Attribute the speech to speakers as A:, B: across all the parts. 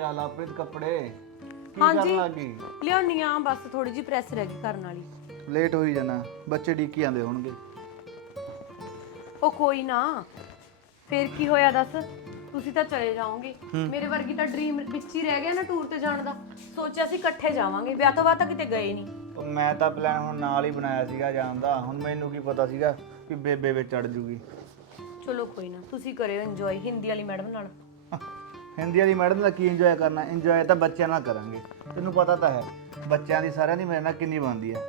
A: ਲਿਆ ਲਾਪ੍ਰਿਤ ਕੱਪੜੇ। ਕੀ
B: ਹਾਂਜੀ।
A: ਕਰਨ ਲੱਗੀ?
B: ਲਿਆਉਣੀ ਆ ਬਸ ਥੋੜੀ ਜੀ ਪ੍ਰੈਸ ਰਹਿ ਗਈ ਕਰਨ ਵਾਲੀ।
A: ਲੇਟ ਹੋਈ ਜਾਣਾ। ਬੱਚੇ ਡੀਕੀ ਆਂਦੇ ਹੋਣਗੇ।
B: ਉਹ ਕੋਈ ਨਾ। ਫੇਰ ਕੀ ਹੋਇਆ ਦੱਸ? ਤੁਸੀਂ ਤਾਂ ਚਲੇ ਜਾਓਗੇ। ਮੇਰੇ ਵਰਗੀ ਤਾਂ ਡ੍ਰੀਮ ਵਿੱਚ ਹੀ ਰਹਿ ਗਿਆ ਨਾ ਟੂਰ ਤੇ ਜਾਣ ਦਾ। ਸੋਚਿਆ ਸੀ ਇਕੱਠੇ ਜਾਵਾਂਗੇ। ਵਿਆਹ ਤੋਂ ਬਾਅਦ ਤਾਂ ਕਿਤੇ ਗਏ ਨਹੀਂ
A: ਉਹ ਮੈਂ ਤਾਂ ਪਲਾਨ ਹੁਣ ਨਾਲ ਹੀ ਬਣਾਇਆ ਸੀਗਾ ਜਾਣ ਦਾ। ਹੁਣ ਮੈਨੂੰ ਕੀ ਪਤਾ ਸੀਗਾ ਕਿ ਬੇਬੇ ਵਿੱਚ ਚੜ ਜੂਗੀ।
B: ਚਲੋ ਕੋਈ ਨਾ। ਤੁਸੀਂ ਕਰਿਓ ਇੰਜੋਏ ਹਿੰਦੀ ਵਾਲੀ ਮੈਡਮ ਨਾਲ।
A: ਹਿੰਦੀ ਵਾਲੀ ਮੈਡਮ ਦਾ ਕੀ ਇੰਜੋਏ ਕਰਨਾ? ਇੰਜੋਏ ਤਾਂ ਬੱਚਿਆਂ ਨਾਲ ਕਰਾਂਗੇ। ਤੈਨੂੰ ਪਤਾ ਤਾਂ ਹੈ ਬੱਚਿਆਂ ਦੀ ਸਾਰਿਆਂ ਦੀ ਮੇਰੇ ਨਾਲ ਕਿੰਨੀ ਬਣਦੀ ਹੈ।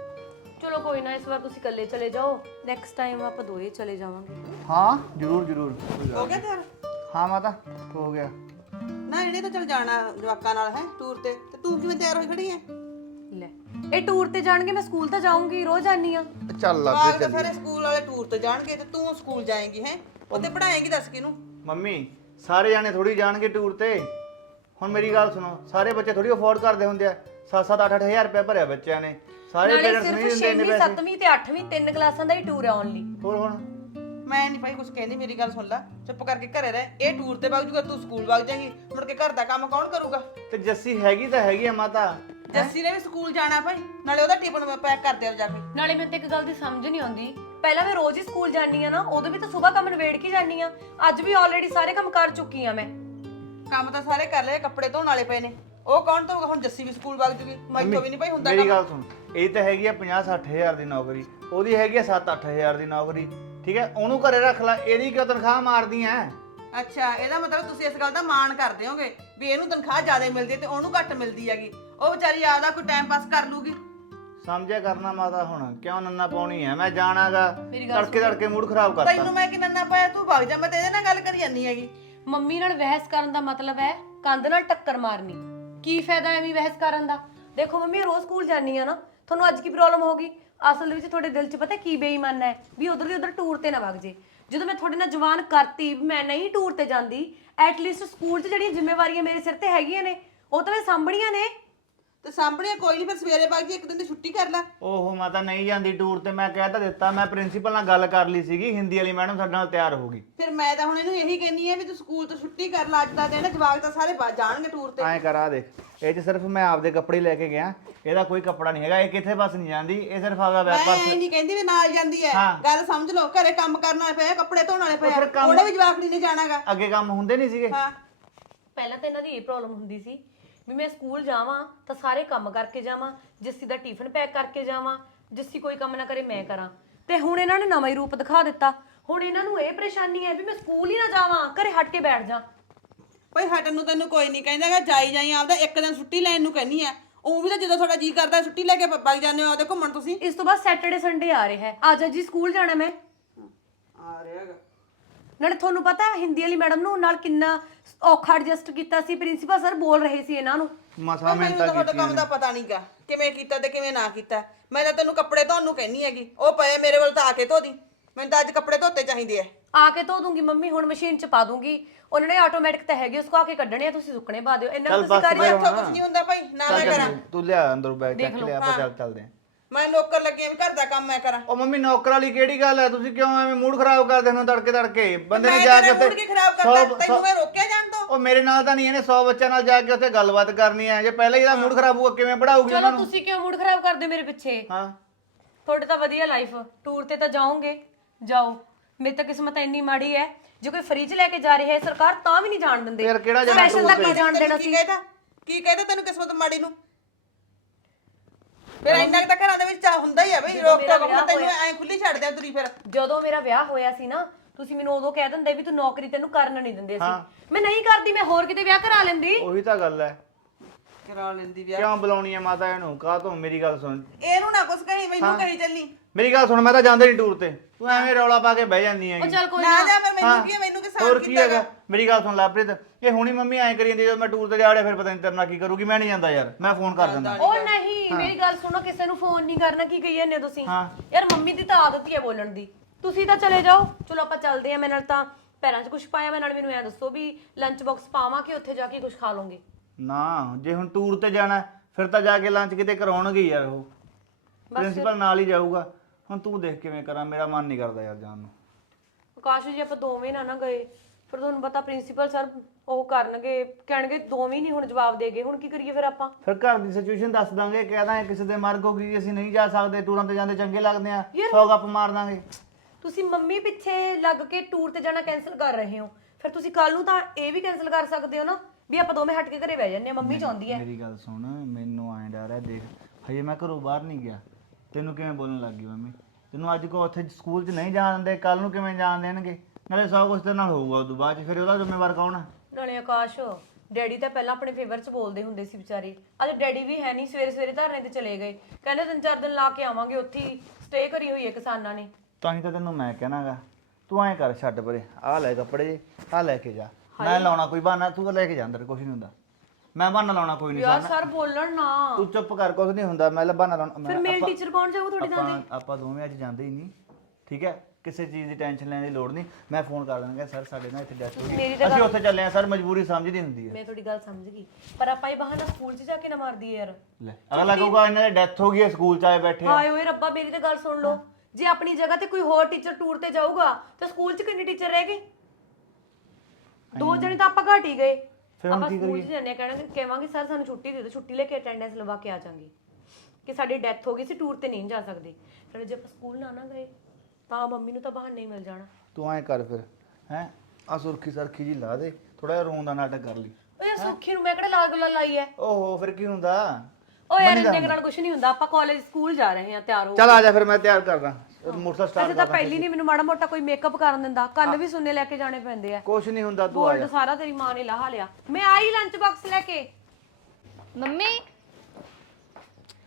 B: ਚਲੋ ਕੋਈ ਨਾ ਇਸ ਵਾਰ ਤੁਸੀਂ ਇਕੱਲੇ ਚਲੇ ਜਾਓ। ਨੈਕਸਟ ਟਾਈਮ ਆਪਾਂ ਦੋਏ ਚਲੇ ਜਾਵਾਂਗੇ।
A: ਹਾਂ ਜ਼ਰੂਰ ਜ਼ਰੂਰ।
C: ਹੋ ਗਿਆ ਤਿਆਰ?
A: ਹਾਂ ਮਾਤਾ ਹੋ ਗਿਆ।
C: ਨਾ ਇਹਨੇ ਤਾਂ ਚਲ ਜਾਣਾ ਜਵਾਕਾਂ ਨਾਲ ਹੈ ਟੂਰ ਤੇ। ਤੇ ਤੂੰ ਕਿਵੇਂ ਤਿਆਰ ਹੋਈ ਖੜੀ ਹੈ?
B: ਲੈ ਇਹ ਟੂਰ ਤੇ ਜਾਣਗੇ ਮੈਂ ਸਕੂਲ ਤਾਂ ਜਾਊਂਗੀ ਰੋਜ਼ ਆਨੀ ਆ
A: ਚੱਲ ਲੱਗ
C: ਤਾਂ ਸਾਰੇ ਸਕੂਲ ਵਾਲੇ ਟੂਰ ਤੇ ਜਾਣਗੇ ਤੇ ਤੂੰ ਸਕੂਲ ਜਾਏਂਗੀ ਹੈ? ਉੱਥੇ ਪੜਾਏਂਗੀ ਦੱਸ ਕਿਨੂੰ
A: ਮੰਮੀ ਸਾਰੇ ਜਾਣੇ ਥੋੜੀ ਜਾਣਗੇ ਟੂਰ ਤੇ। ਹੁਣ ਮੇਰੀ ਗੱਲ ਸੁਣੋ ਸਾਰੇ ਬੱਚੇ ਥੋੜੀ ਅਫੋਰਡ ਕਰਦੇ ਹੁੰਦੇ ਆ। 7-7 8-8000 ਰੁਪਏ ਭਰਿਆ ਬੱਚਿਆਂ ਨੇ। ਸਾਰੇ
B: ਨਾਲੇ
A: ਪੇਰੈਂਟਸ ਨਹੀਂ
B: ਸਿਰਫ
A: ਦਿੰਦੇ
B: 6ਵੀਂ 7ਵੀਂ ਤੇ 8ਵੀਂ ਤਿੰਨ ਕਲਾਸਾਂ ਦਾ ਹੀ ਟੂਰ ਹੈ ਓਨਲੀ
A: ਹੋਰ ਹੁਣ?
C: ਮੈਂ ਨਹੀਂ ਭਾਈ ਕੁਝ ਕਹਿੰਦੀ ਮੇਰੀ ਗੱਲ ਸੁਣ ਲੈ। ਚੁੱਪ ਕਰਕੇ ਘਰੇ ਰਹਿ। ਇਹ ਟੂਰ ਤੇ ਵਗ ਜੂਗਾ ਤੂੰ ਸਕੂਲ ਵਗ ਜਾਏਂਗੀ। ਮੁੜ ਕੇ ਘਰ ਦਾ ਕੰਮ ਕੌਣ ਕਰੂਗਾ?
A: ਤੇ ਜੱਸੀ ਹੈਗੀ ਤਾਂ ਹੈਗੀ ਆ ਮਾਤਾ।
C: ਜੱਸੀ ਨੇ ਵੀ ਸਕੂਲ ਜਾਣਾ ਭਾਈ। ਨਾਲੇ ਉਹਦਾ ਟਿਫਨ ਪੈਕ ਕਰ ਦਿਓ ਜਾ ਕੇ।
B: ਨਾਲੇ ਮੈਨੂੰ ਤਾਂ ਇੱਕ ਗੱਲ ਦੀ ਸਮਝ ਨਹੀਂ ਆਉਂਦੀ। ਪਹਿਲਾਂ ਮੈਂ ਰੋਜ਼ ਹੀ ਸਕੂਲ ਜਾਂਦੀ ਆ ਨਾ ਉਦੋਂ ਵੀ ਤਾਂ ਸਵੇਰ ਕੰਮ ਨਵੇੜ ਕੇ ਜਾਂਦੀ ਆ ਅੱਜ ਵੀ ਆਲਰੇਡੀ ਸਾਰੇ ਕੰਮ ਕਰ ਚੁੱਕੀ ਆ ਮੈਂ।
C: ਕੰਮ ਤਾਂ ਸਾਰੇ ਕਰ ਲਏ ਕੱਪੜੇ ਧੋਣ ਵਾਲੇ ਪਏ ਨੇ। ਉਹ ਕੌਣ ਧੋਊਗਾ? ਹੁਣ ਜੱਸੀ ਵੀ ਸਕੂਲ ਵਗ ਜੂਗੀ। ਮੈਥੋਂ ਵੀ ਨਹੀਂ ਭਾਈ ਹੁੰਦਾ
A: ਮੇਰੀ ਗੱਲ ਸੁਣ। ਇਹ ਤਾਂ ਹੈਗੀ ਆ 50 ਹਜ਼ਾਰ ਦੀ ਨੌਕਰੀ। ਉਹਦੀ ਹੈਗੀ ਆ 7-8000 ਦੀ ਨੌਕਰੀ। ਠੀਕ ਹੈ? ਉਹਨੂੰ ਘਰੇ ਰੱਖ ਲੈ। ਇਹਦੀ ਕਿਉਂ ਤਨਖਾਹ ਮਾਰਦੀ ਐ?
C: ਅੱਛਾ ਇਹਦਾ ਮਤਲਬ ਤੁਸੀਂ ਇਸ ਗੱਲ ਦਾ ਮਾਣ ਕਰਦੇ ਹੋਗੇ ਵੀ ਇਹਨੂੰ ਤਨਖਾਹ ਜ਼ਿਆਦਾ ਮਿਲਦੀ ਹੈ ਤੇ ਉਹਨੂੰ ਘੱਟ ਮਿਲਦੀ ਹੈਗੀ। ਉਹ ਵਿਚਾਰੀ ਆਪਦਾ ਕੋਈ ਟਾਈਮ ਪਾਸ ਕਰ ਲੂਗੀ।
A: ਸਮਝਿਆ ਕਰਨਾ ਮਾਤਾ ਹੁਣ ਕਿਉਂ ਨੰਨਾ ਪਾਉਣੀ ਐ? ਮੈਂ ਜਾਣਾਗਾ
B: ਮੇਰੀ ਗੱਲ
A: ਤੜਕੇ ਤੜਕੇ ਮੂਡ ਖਰਾਬ ਕਰਤਾ।
C: ਤੈਨੂੰ ਮੈਂ ਕਿੰਨਾ ਨਾ ਪਾਇਆ? ਤੂੰ ਵਗ ਜਾ ਮੈਂ ਤੇ ਇਹਦੇ ਨਾਲ ਗੱਲ ਕਰੀ ਜਾਂਦੀ ਹੈਗੀ।
B: ਮੰਮੀ ਨਾਲ ਬਹਿਸ ਕਰਨ ਦਾ ਮਤਲਬ ਹੈ ਕੰਧ ਨਾਲ ਟੱਕਰ ਮਾਰਨੀ। ਕੀ ਫਾਇਦਾ ਐਵੇਂ ਬਹਿਸ ਕਰਨ ਦਾ? ਦੇਖੋ ਮੰਮੀ ਰੋਜ਼ ਸਕੂਲ ਜਾਂਦੀ ਆ ਨਾ ਤੁਹਾਨੂੰ ਅੱਜ ਕੀ ਪ੍ਰੋਬਲਮ ਹੋ ਗਈ? ਅਸਲ ਵਿੱਚ ਤੁਹਾਡੇ ਦਿਲ 'ਚ ਪਤਾ ਕੀ ਬੇਈਮਾਨ ਹੈ ਵੀ ਉਧਰ ਦੀ ਉਧਰ ਟੂਰ ਤੇ ਨਾ ਵਗ ਜੇ। ਜਦੋਂ ਮੈਂ ਤੁਹਾਡੇ ਨਾਲ ਜਵਾਨ ਕਰਤੀ ਵੀ ਮੈਂ ਨਹੀਂ ਟੂਰ ਤੇ ਜਾਂਦੀ ਐਟ ਲੀਸਟ ਸਕੂਲ 'ਚ ਜਿਹੜੀਆਂ ਜ਼ਿੰਮੇਵਾਰੀਆਂ ਮੇਰੇ ਸਿਰ ਤੇ ਹੈਗੀਆਂ ਨੇ ਉਹ ਤਾਂ ਮੈਂ ਸਾਂਭਣੀਆਂ ਨੇ।
C: ਤੇ ਸਾਹਮਣੇ ਕੋਈ ਨਹੀਂ ਫਿਰ ਸਵੇਰੇ ਵਗ ਜੀ ਇੱਕ ਦਿਨ ਦੀ ਛੁੱਟੀ ਕਰ ਲੈ।
A: ਓਹੋ ਮਾਤਾ ਨਹੀਂ ਜਾਂਦੀ ਟੂਰ ਤੇ ਮੈਂ ਕਹਿ ਤਾਂ ਦਿੱਤਾ ਮੈਂ ਪ੍ਰਿੰਸੀਪਲ ਨਾਲ ਗੱਲ ਕਰ ਲਈ ਸੀਗੀ ਹਿੰਦੀ ਵਾਲੀ ਮੈਡਮ ਸਾਡੇ ਨਾਲ ਤਿਆਰ ਹੋ ਗਈ।
C: ਫਿਰ ਮੈਂ ਤਾਂ ਹੁਣ ਇਹਨੂੰ ਇਹੀ ਕਹਿੰਨੀ ਹੈ ਵੀ ਤੂੰ ਸਕੂਲ ਤੋਂ ਛੁੱਟੀ ਕਰ ਲੈ ਅੱਜ ਦਾ ਦਿਨ ਜਵਾਕ ਤਾਂ ਸਾਰੇ ਬਾ- ਜਾਣਗੇ ਟੂਰ ਤੇ।
A: ਐਂ ਕਰਾ ਦੇਖ ਇਹ ਚ ਸਿਰਫ ਮੈਂ ਆਪਦੇ ਕੱਪੜੇ ਲੈ ਕੇ ਗਿਆ ਇਹਦਾ ਕੋਈ ਕੱਪੜਾ ਨਹੀਂ ਹੈਗਾ ਇਹ ਕਿੱਥੇ ਬਸ ਨਹੀਂ ਜਾਂਦੀ ਇਹ ਸਿਰਫ ਆਪਦਾ
C: ਮੈਂ ਇਹ ਨਹੀਂ ਕਹਿੰਦੀ ਵੀ ਨਾਲ ਜਾਂਦੀ ਹੈ
A: ਹਾਂ।
C: ਗੱਲ ਸਮਝ ਲਓ ਘਰੇ ਕੰਮ ਕਰਨ ਵਾਲੇ ਪਏ ਆ, ਕੱਪੜੇ ਧੋਣ ਵਾਲੇ ਪਏ
A: ਫਿਰ
C: ਆ
A: ਕੰਮ-
C: ਉਹਦਾ ਵੀ ਜਵਾਕ ਨਹੀਂ ਜਾਣਾਗਾ।
A: ਅੱਗੇ ਕੰਮ ਹੁੰਦੇ ਨਹੀਂ ਸੀਗੇ।
C: ਹਾਂ।
B: ਪਹਿਲਾਂ ਤਾਂ ਇਹਨਾਂ ਦੀ ਇਹ ਪ੍ਰੋਬਲਮ ਹੁੰਦੀ ਸੀ ਵੀ ਮੈਂ ਸਕੂਲ ਜਾਵਾਂ ਤਾਂ ਸਾਰੇ ਕੰਮ ਕਰਕੇ ਜਾਵਾਂ ਜੱਸੀ ਦਾ ਟਿਫਨ ਪੈਕ ਕਰਕੇ ਜਾਵਾਂ ਜੱਸੀ ਕੋਈ ਕੰਮ ਨਾ ਕਰੇ ਮੈਂ ਕਰਾਂ। ਤੇ ਹੁਣ ਇਹਨਾਂ ਨੇ ਨਵਾਂ ਹੀ ਰੂਪ ਦਿਖਾ ਦਿੱਤਾ। ਹੁਣ ਇਹਨਾਂ ਨੂੰ ਇਹ ਪਰੇਸ਼ਾਨੀ ਹੈ ਵੀ ਮੈਂ ਸਕੂਲ ਹੀ ਨਾ ਜਾਵਾਂ ਘਰੇ ਹਟ ਕੇ ਬੈਠ ਜਾ।
C: ਭਾਈ ਹਟਣ ਨੂੰ ਤੈਨੂੰ ਕੋਈ ਨਹੀਂ ਕਹਿੰਦਾਗਾ ਜਾਈ ਜਾਈ ਆਪਦਾ ਇੱਕ ਦਿਨ ਛੁੱਟੀ ਲੈਣ ਨੂੰ ਕਹਿੰਨੀ ਆ ਉਹ ਵੀ ਤਾਂ ਜਦੋਂ ਤੁਹਾਡਾ ਜੀ ਕਰਦਾ ਛੁੱਟੀ ਲੈ ਕੇ ਬ- ਵਗ ਜਾਂਦੇ ਹੋ ਆਪਦੇ ਘੁੰਮਣ ਤੁਸੀਂ।
B: ਇਸ ਤੋਂ ਬਾਅਦ ਸੈਟਰਡੇ ਸੰਡੇ ਆ ਰਿਹਾ ਹੈ। ਅੱਜ ਜੀ ਸਕੂਲ ਜਾਣਾ ਮੈਂ।
C: ਆ ਰਿਹਾਗਾ
B: ਨਾਲੇ ਤੁਹਾਨੂੰ ਪਤਾ ਹੈ ਹਿੰਦੀ ਵਾਲੀ ਮੈਡਮ ਨੂੰ ਨਾਲ ਕਿੰਨਾ ਔਖਾ ਐਡਜਸਟ ਕੀਤਾ ਸੀ ਪ੍ਰਿੰਸੀਪਲ ਸਰ ਬੋਲ ਰਹੇ ਸੀ ਇਹਨਾਂ ਨੂੰ।
A: ਮਸਾ
C: ਮੈਨੂੰ ਤਾਂ ਤੁਹਾਡੇ ਕੰਮ ਦਾ ਪਤਾ ਨਹੀਂਗਾ ਕਿਵੇਂ ਕੀਤਾ ਤੇ ਕਿਵੇਂ ਨਾ ਕੀਤਾ। ਮੈਂ ਤਾਂ ਤੈਨੂੰ ਕੱਪੜੇ ਧੋਣ ਨੂੰ ਕਹਿੰਨੀ ਹੈਗੀ ਉਹ ਪਏ ਮੇਰੇ ਵੱਲ ਤਾਂ ਆ ਕੇ ਧੋ ਦੀ ਮੈਨੂੰ ਤਾਂ ਅੱਜ ਕੱਪੜੇ ਧੋਤੇ ਚਾਹੀਦੇ ਆ।
B: ਆ ਕੇ ਧੋ ਦੂੰਗੀ ਮੰਮੀ ਹੁਣ ਮਸ਼ੀਨ 'ਚ ਪਾ ਦੂੰਗੀ। ਉਹਨਾਂ ਨੇ ਆਟੋਮੈਟਿਕ ਤਾਂ ਹੈਗੇ ਉਸਕੋ ਆ ਕੇ ਕੱਢਣੇ ਆ ਤੁਸੀਂ ਸੁੱਕਣੇ ਪਾ ਦਿਓ। ਇੰਨਾ
A: ਚੱਲ
B: ਕੁ ਤੁਸੀਂ
A: ਬਸ
B: ਕਰ
C: ਇੱਥੋਂ ਕੁਝ ਨਹੀਂ ਹੁੰਦਾ ਭਾਈ ਨਾ ਮੈਂ ਕਰਾਂ।
A: ਤੂੰ ਲਿਆ ਅੰਦਰ ਬੈਗ ਚੱਕ ਲਿਆ ਆਪਾਂ ਚੱਲ ਚੱਲਦੇ ਆਂ
C: ਮੈਂ ਨੌਕਰ ਲੱਗੀ ਆਂ ਵੀ ਘਰ ਦਾ ਕੰਮ ਮੈਂ ਕਰਾਂ।
A: ਉਹ ਮੰਮੀ ਨੌਕਰ ਵਾਲੀ ਕਿਹੜੀ ਗੱਲ ਹੈ? ਤੁਸੀਂ ਕਿਉਂ ਐਵੇਂ ਮੂਡ ਖਰਾਬ ਕਰਦੇ ਹੋ ਤੜਕੇ ਤੜਕੇ? ਬੰਦੇ ਨੇ ਜਾ ਕੇ
C: ਮੂਡ ਕੀ ਖਰਾਬ ਕਰਦਾ? ਤੈਨੂੰ ਮੈਂ ਰੋਕਿਆ ਜਾਣ ਤੋਂ?
A: ਉਹ ਮੇਰੇ ਨਾਲ ਤਾਂ ਨਹੀਂ ਇਹਨੇ 100 ਬੱਚਿਆਂ ਨਾਲ ਜਾ ਕੇ ਉੱਥੇ ਗੱਲਬਾਤ ਕਰਨੀ ਹੈ। ਜੇ ਪਹਿਲਾਂ ਹੀ ਇਹਦਾ ਮੂਡ ਖਰਾਬ ਹੋਊਗਾ ਕਿਵੇਂ ਉਹਨਾਂ
B: ਚਲੋ
A: ਨੂੰ?
B: ਤੁਸੀਂ ਕਿਉਂ ਮੂਡ ਖਰਾਬ ਕਰਦੇ ਮੇਰੇ ਪਿੱਛੇ?
A: ਹਾਂ।
B: ਤੁਹਾਡੇ ਤਾਂ ਵਧੀਆ ਲਾਈਫ ਟੂਰ ਤੇ ਤਾਂ ਜਾਓਗੇ। ਜਾਓ। ਮੇਰੀ ਤਾਂ ਕਿਸਮਤ ਇੰਨੀ ਮਾੜੀ ਹੈ। ਜੇ ਕੋਈ ਫ੍ਰੀ ਚ ਲੈ ਕੇ ਜਾ ਰਹੀ ਹੈ ਸਰਕਾਰ ਤਾਂ ਵੀ ਨਹੀਂ ਜਾਣ ਦਿੰਦੇ।
A: ਯਾਰ ਕਿਹੜਾ ਜਾਣਾ
B: ਸਪੈਸ਼ਲ ਤਾਂ? ਕੀ ਜਾਣ ਦੇਣਾ
C: ਕੀ
B: ਸੀ
C: ਕਹਿਦਾ? ਕੀ ਕਹਿਦਾ ਤੈਨੂੰ ਕਿਸਮਤ ਮਾੜੀ ਨੂੰ? ਫਿਰ ਇੰਨਾ ਕੁ ਤਾਂ ਘਰਾਂ ਦੇ ਵਿੱਚ ਚਾ ਹੁੰਦਾ ਹੀ ਆ ਬਈ ਰੋਕ ਟੋਕ ਹੁਣ ਤੈਨੂੰ ਐ ਖੁੱਲੀ ਛੱਡ ਦਿਆਂ ਤੁਰੀ ਫਿਰ।
B: ਜਦੋਂ ਮੇਰਾ ਵਿਆਹ ਹੋਇਆ ਸੀ ਨਾ ਤੁਸੀਂ ਮੈਨੂੰ ਉਦੋਂ ਕਹਿ ਦਿੰਦੇ ਵੀ ਤੂੰ ਨੌਕਰੀ ਤੈਨੂੰ ਕਰਨ ਨਹੀਂ ਦਿੰਦੇ ਸੀ। ਮੈਂ ਨਹੀਂ ਕਰਦੀ ਮੈਂ ਹੋਰ ਕਿਤੇ ਵਿਆਹ ਕਰਾ ਲੈਂਦੀ।
A: ਉਹੀ ਤਾਂ ਗੱਲ ਹੈ।
C: ਕਰਾ ਲੈਂਦੀ ਵਿਆਹ।
A: ਕਿਉਂ ਬੁਲਾਉਣੀ ਹੈ ਮਾਤਾ ਇਹਨੂੰ? ਕਾਹ ਤੋਂ? ਮੇਰੀ ਗੱਲ ਸੁਣ।
C: ਇਹਨੂੰ ਨਾ ਕੁਛ ਕਹੀ ਮੈਨੂੰ ਕਹੀ ਚੱਲੀ।
A: ਮੇਰੀ ਗੱਲ ਸੁਣ ਮੈਂ ਤਾਂ ਜਾਂਦਾ ਨਹੀਂ ਟੂਰ ਤੇ। ਤੂੰ ਐਵੇਂ ਰੌਲਾ ਪਾ ਕੇ ਬਹਿ ਜਾਂਦੀ
B: ਉਹ
A: ਹੈਗੀ
B: ਚੱਲ ਕੋਈ
C: ਨਾ ਜਾ ਫਿਰ ਮੈਨੂੰ ਕੀ ਮੈਨੂੰ ਕੀ ਸਾਥ
A: ਹੋਰ ਕੀ ਹੈਗਾ? ਮੇਰੀ ਗੱਲ ਸੁਣ ਲਾਪ੍ਰਿਤ ਇਹ ਹੁਣੀ ਮੰਮੀ ਐਂ ਕਰੀ ਜਾਂਦੀ ਜਦੋਂ ਮੈਂ ਟੂਰ ਤੇ ਜਾ ਵੜਿਆ ਫਿਰ ਪਤਾ ਨਹੀਂ ਤੇਰੇ ਨਾਲ ਕੀ ਕਰੂਗੀ ਮੈਂ ਨਹੀਂ ਜਾਂਦਾ ਯਾਰ ਮੈਂ ਫੋਨ ਕਰ ਦਿੰਦਾ।
B: ਉਹ ਨਹੀਂ ਮੇਰੀ ਗੱਲ ਸੁਣੋ ਕਿਸੇ ਨੂੰ ਫੋਨ ਨਹੀਂ ਕਰਨਾ ਕੀ ਕਹੀ ਜਾਂਦੇ ਹੋ ਤੁਸੀਂ?
A: ਹਾਂ।
B: ਯਾਰ ਮੰਮੀ ਦੀ ਤਾਂ ਆਦਤ ਹੀ ਹੈ ਬੋਲਣ ਦੀ। ਤੁਸੀਂ ਤਾਂ ਚਲੇ ਜਾਓ। ਚਲੋ ਆਪਾਂ ਚੱਲਦੇ ਆ ਮੈਂ ਨਾਲ ਤਾਂ ਪੈਰਾਂ 'ਚ ਕੁਝ ਪਾਇਆ ਮੈਂ ਨਾਲ ਮੈਨੂੰ ਐ ਦੱਸੋ ਵੀ ਲੰਚ ਬਾਕਸ ਪਾਵਾਂ ਕਿ ਉੱਥੇ ਜਾ ਕੇ ਕੁਝ ਖਾ ਲਓਗੇ
A: ਨਾ ਜੇ ਹੁਣ ਟੂਰ ਤੇ ਜਾਣਾ ਹੈ, ਫਿਰ ਤਾਂ ਜਾ ਕੇ ਲੰਚ ਕਿਤੇ ਕਰਾਉਣਗੇ ਯਾਰ ਉਹ। ਪ੍ਰਿੰਸੀਪਲ ਨਾਲ ਹੀ ਜਾਊਗਾ। ਹੁਣ ਤੂੰ ਦੇਖ ਕਿਵੇਂ ਕਰਾਂ ਮੇਰਾ ਮਨ ਨਹੀਂ ਕਰਦਾ ਯਾਰ ਜਾਣ ਨੂੰ।
B: ਕਾਸ਼ ਜੀ ਆਪਾਂ ਦੋਵੇਂ ਨਾ ਨਾ ਗਏ। ਫਿਰ ਤੁਹਾਨੂੰ ਪਤਾ ਪ੍ਰਿੰਸੀਪਲ ਸਰ ਉਹ ਕਰਨਗੇ ਕਹਿਣਗੇ ਦੋਵੇਂ ਨਹੀਂ ਹੁਣ ਜਵਾਬ ਦੇਗੇ ਹੁਣ ਕੀ ਕਰੀਏ ਫਿਰ ਆਪਾਂ?
A: ਫਿਰ ਘਰ ਦੀ ਸਿਚੁਏਸ਼ਨ ਦੱਸ ਦਾਂਗੇ ਕਹਿ ਦਾਂਗੇ ਕਿਸੇ ਦੇ ਮਰਗ ਹੋ ਗਈ ਅਸੀਂ ਨਹੀਂ ਜਾ ਸਕਦੇ ਟੂਰਾਂ ਤੇ ਜਾਂਦੇ ਚੰਗੇ ਲੱਗਦੇ ਆ ਸੌ ਗੱਪ ਮਾਰ ਦਾਂਗੇ।
B: ਤੁਸੀਂ ਮੰਮੀ ਪਿੱਛੇ ਲੱਗ ਕੇ ਟੂਰ ਤੇ ਜਾਣਾ ਕੈਨਸਲ ਕਰ ਰਹੇ ਹੋ ਫਿਰ ਤੁਸੀਂ ਕੱਲ ਨੂੰ ਤਾਂ ਇਹ ਵੀ ਕੈਨਸਲ ਕਰ ਸਕਦੇ ਹੋ ਨਾ ਵੀ ਆਪਾਂ ਦੋਵੇਂ ਹਟ ਕੇ ਘਰੇ ਬਹਿ ਜਾਂਦੇ ਆ ਮੰਮੀ ਚਾਹੁੰਦੀ ਹੈ।
A: ਮੇਰੀ ਗੱਲ ਸੁਣ ਮੈਨੂੰ ਐਂ ਡਰ ਹੈ ਦੇਖ ਹਜੇ ਮੈਂ ਘਰੋਂ ਬਾਹਰ ਨਹੀਂ ਗਿਆ ਤੈਨੂੰ ਕਿਵੇਂ ਬੋਲਣ ਲੱਗ ਗਈ ਮੰਮੀ? ਤੈਨੂੰ ਅੱਜ ਕੋ ਉੱਥੇ ਸਕੂਲ 'ਚ ਨਹੀਂ ਜਾਣ ਦਿੰਦੇ ਕੱਲ ਨੂੰ ਕਿਵੇਂ ਜਾਣ ਦੇਣਗੇ? ਨਾਲੇ ਸੌ ਕੁਛ ਤੇ ਨਾਲ ਹੋਊਗਾ ਉਦੋਂ ਬਾਅਦ 'ਚ ਫਿਰ ਉਹਦਾ ਜ਼ਿੰਮੇਵਾਰ ਕੌਣ ਹੈ
B: ਨਾਲੇ ਆਕਾਸ਼ ਡੈਡੀ ਤਾਂ ਪਹਿਲਾਂ ਆਪਣੇ ਫੇਵਰ 'ਚ ਬੋਲਦੇ ਹੁੰਦੇ ਸੀ ਵਿਚਾਰੇ। ਅੱਜ ਡੈਡੀ ਵੀ ਹੈ ਨਹੀਂ ਸਵੇਰੇ ਸਵੇਰੇ ਧਰਨੇ ਤੇ ਚਲੇ ਗਏ। ਕਹਿੰਦੇ ਤਿੰਨ ਚਾਰ ਦਿਨ ਲਾ ਕੇ ਆਵਾਂਗੇ ਉੱਥੇ ਸਟੇ ਕਰੀ ਹੋਈ ਹੈ ਕਿਸਾਨਾਂ ਨੇ।
A: ਤਾਂ ਹੀ ਤਾਂ ਤੈਨੂੰ ਮੈਂ ਕਹਿਣਾਗਾ ਤੂੰ ਐਂ ਕਰ ਛੱਡ ਪਰੇ ਆਹ ਲੈ ਕੱਪੜੇ ਜੇ ਆਹ ਲੈ ਕੇ ਜਾ। ਮੈਂ ਲਾਉਣਾ ਕੋਈ ਬਹਾਨਾ ਤੂੰ ਲੈ ਕੇ ਜਾ ਅੰਦਰ ਕੁਛ ਨਹੀਂ ਹੁੰਦਾ। ਮੈਂ ਬਹਾਨਾ ਲਾਉਣਾ ਕੋਈ ਨਹੀਂ
B: ਯਾਰ ਸਰ ਬੋਲਣ ਨਾ।
A: ਤੂੰ ਚੁੱਪ ਕਰ ਕੁਛ ਨਹੀਂ ਹੁੰਦਾ ਮੈਂ ਬਹਾਨਾ ਲਾਉਣਾ।
B: ਫਿਰ ਮੇਲ ਟੀਚਰ ਕੌਣ ਜਾਊ ਤੁਹਾਡੇ ਨਾਲ
A: ਆਪਾਂ ਆਪਾਂ ਦੋਵੇਂ ਅੱਜ ਜਾਂਦੇ ਹੀ ਨਹੀਂ ਠੀਕ ਹੈ? ਕਿਸੇ ਚੀਜ਼ ਦੀ ਟੈਨਸ਼ਨ ਲੈਣ ਦੀ ਲੋੜ ਨਹੀਂ। ਮੈਂ ਫੋਨ ਕਰ ਦਾਂਗਾ ਸਰ ਸਾਡੇ ਨਾਲ ਇੱਥੇ ਡੈਥ ਹੋ ਗਈ।
B: ਮੇਰੀ ਤਾਂ
A: ਅਸੀਂ ਉੱਥੇ ਚੱਲੇ ਆ ਸਰ ਮਜਬੂਰੀ ਸਮਝਦੀ ਹੁੰਦੀ ਹੈ।
B: ਮੈਂ ਤੁਹਾਡੀ ਗੱਲ ਸਮਝ ਗਈ। ਪਰ ਆਪਾਂ ਇਹ ਬਹਾਨਾ ਸਕੂਲ 'ਚ ਜਾ ਕੇ ਨਾ ਮਾਰ ਦਈਏ ਯਾਰ।
A: ਲੈ ਅਗਲਾ ਕਹੂਗਾ ਇਹਨਾਂ ਦੀ ਡੈਥ ਹੋ ਗਈ ਹੈ ਸਕੂਲ ਚ ਆਏ ਬੈਠੇ ਆ।
B: ਹਾਏ ਓਏ ਰੱਬਾ ਮੇਰੀ ਤਾਂ ਗੱਲ ਸੁਣ ਲਓ। ਜੇ ਆਪਣੀ ਜਗ੍ਹਾ ਤੇ ਕੋਈ ਹੋਰ ਟੀਚਰ ਟੂਰ ਤੇ ਜਾਊਗਾ ਤਾਂ ਸਕੂਲ 'ਚ ਕਿੰਨੇ ਟੀਚਰ ਰਹਿ ਗਏ? ਦੋ ਜਣੇ ਤਾਂ ਆਪਾਂ ਘਟ ਹੀ ਗਏ।
A: ਫਿਰ ਹੁਣ
B: ਆਪਾਂ
A: ਕੀ
B: ਸਕੂਲ 'ਚ ਜਾਂਦੇ ਕਹਿਣਗੇ ਕਹਾਂਗੇ ਸਰ ਸਾਨੂੰ ਛੁੱਟੀ ਦੇ ਦਿਓ ਛੁੱਟੀ ਲੈ ਕੇ ਅਟੈਂਡੈਂਸ ਲਵਾ ਕੇ ਆ ਜਾਾਂਗੇ। ਕਿ ਸਾਡੀ ਡੈਥ ਹੋ ਗਈ ਸੀ ਟੂਰ ਤੇ ਨਹੀਂ ਜਾ ਸਕਦੇ। ਫਿਰ ਜੇ ਆਪਾਂ ਸਕੂਲ ਨਾ ਨਾ ਗਏ ਤਾਂ ਮੰਮੀ ਨੂੰ ਤਾਂ ਬਹਾਨਾ ਹੀ ਮਿਲ ਜਾਣਾ।
A: ਤੂੰ ਐਂ ਕਰ ਫਿਰ ਹੈ? ਆ ਸੁਰਖੀ ਸਰਖੀ ਜੀ ਲਾ ਦੇ ਥੋੜਾ ਜਿਹਾ ਰੋਣ ਦਾ ਨਾਟਕ ਕਰ ਲਈ।
B: ਓਏ ਸੁੱਖੀ ਨੂੰ ਮੈਂ ਕਿਹੜਾ ਲਾਲ ਗੁੱਲਾ ਲਾਈ ਐ?
A: ਓਹੋ ਫਿਰ ਕੀ ਹੁੰਦਾ?
B: ਓ ਯਾਰ ਇੰਨੇ ਕੁ ਨਾਲ ਕੁਝ ਨਹੀਂ ਹੁੰਦਾ ਆਪਾਂ ਕਾਲਜ ਸਕੂਲ ਜਾ ਰਹੇ ਹਾਂ ਤਿਆਰ ਹੋ
A: ਚੱਲ ਆ ਜਾ ਫਿਰ ਮੈਂ ਤਿਆਰ ਕਰਦਾ। ਮੋਟਰਸਾਈਕਲ
B: ਤਾਂ ਪਹਿਲੀ ਨਹੀਂ ਮੈਨੂੰ ਮਾੜਾ ਮੋਟਾ ਕੋਈ ਮੇਕਅਪ ਕਰਨ ਦਿੰਦਾ ਕੰਨ ਵੀ ਸੁੰਨੇ ਲੈ ਕੇ ਜਾਣੇ ਪੈਂਦੇ ਆ।
A: ਕੁਛ ਨਹੀਂ ਹੁੰਦਾ ਤੂੰ ਆ
B: ਗੋਲਡ ਸਾਰਾ ਤੇਰੀ ਮਾਂ ਨੇ ਲਾਹ ਲਿਆ। ਮੈਂ ਆਈ ਲੰਚ ਬਾਕਸ ਲੈ ਕੇ।
D: ਮੰਮੀ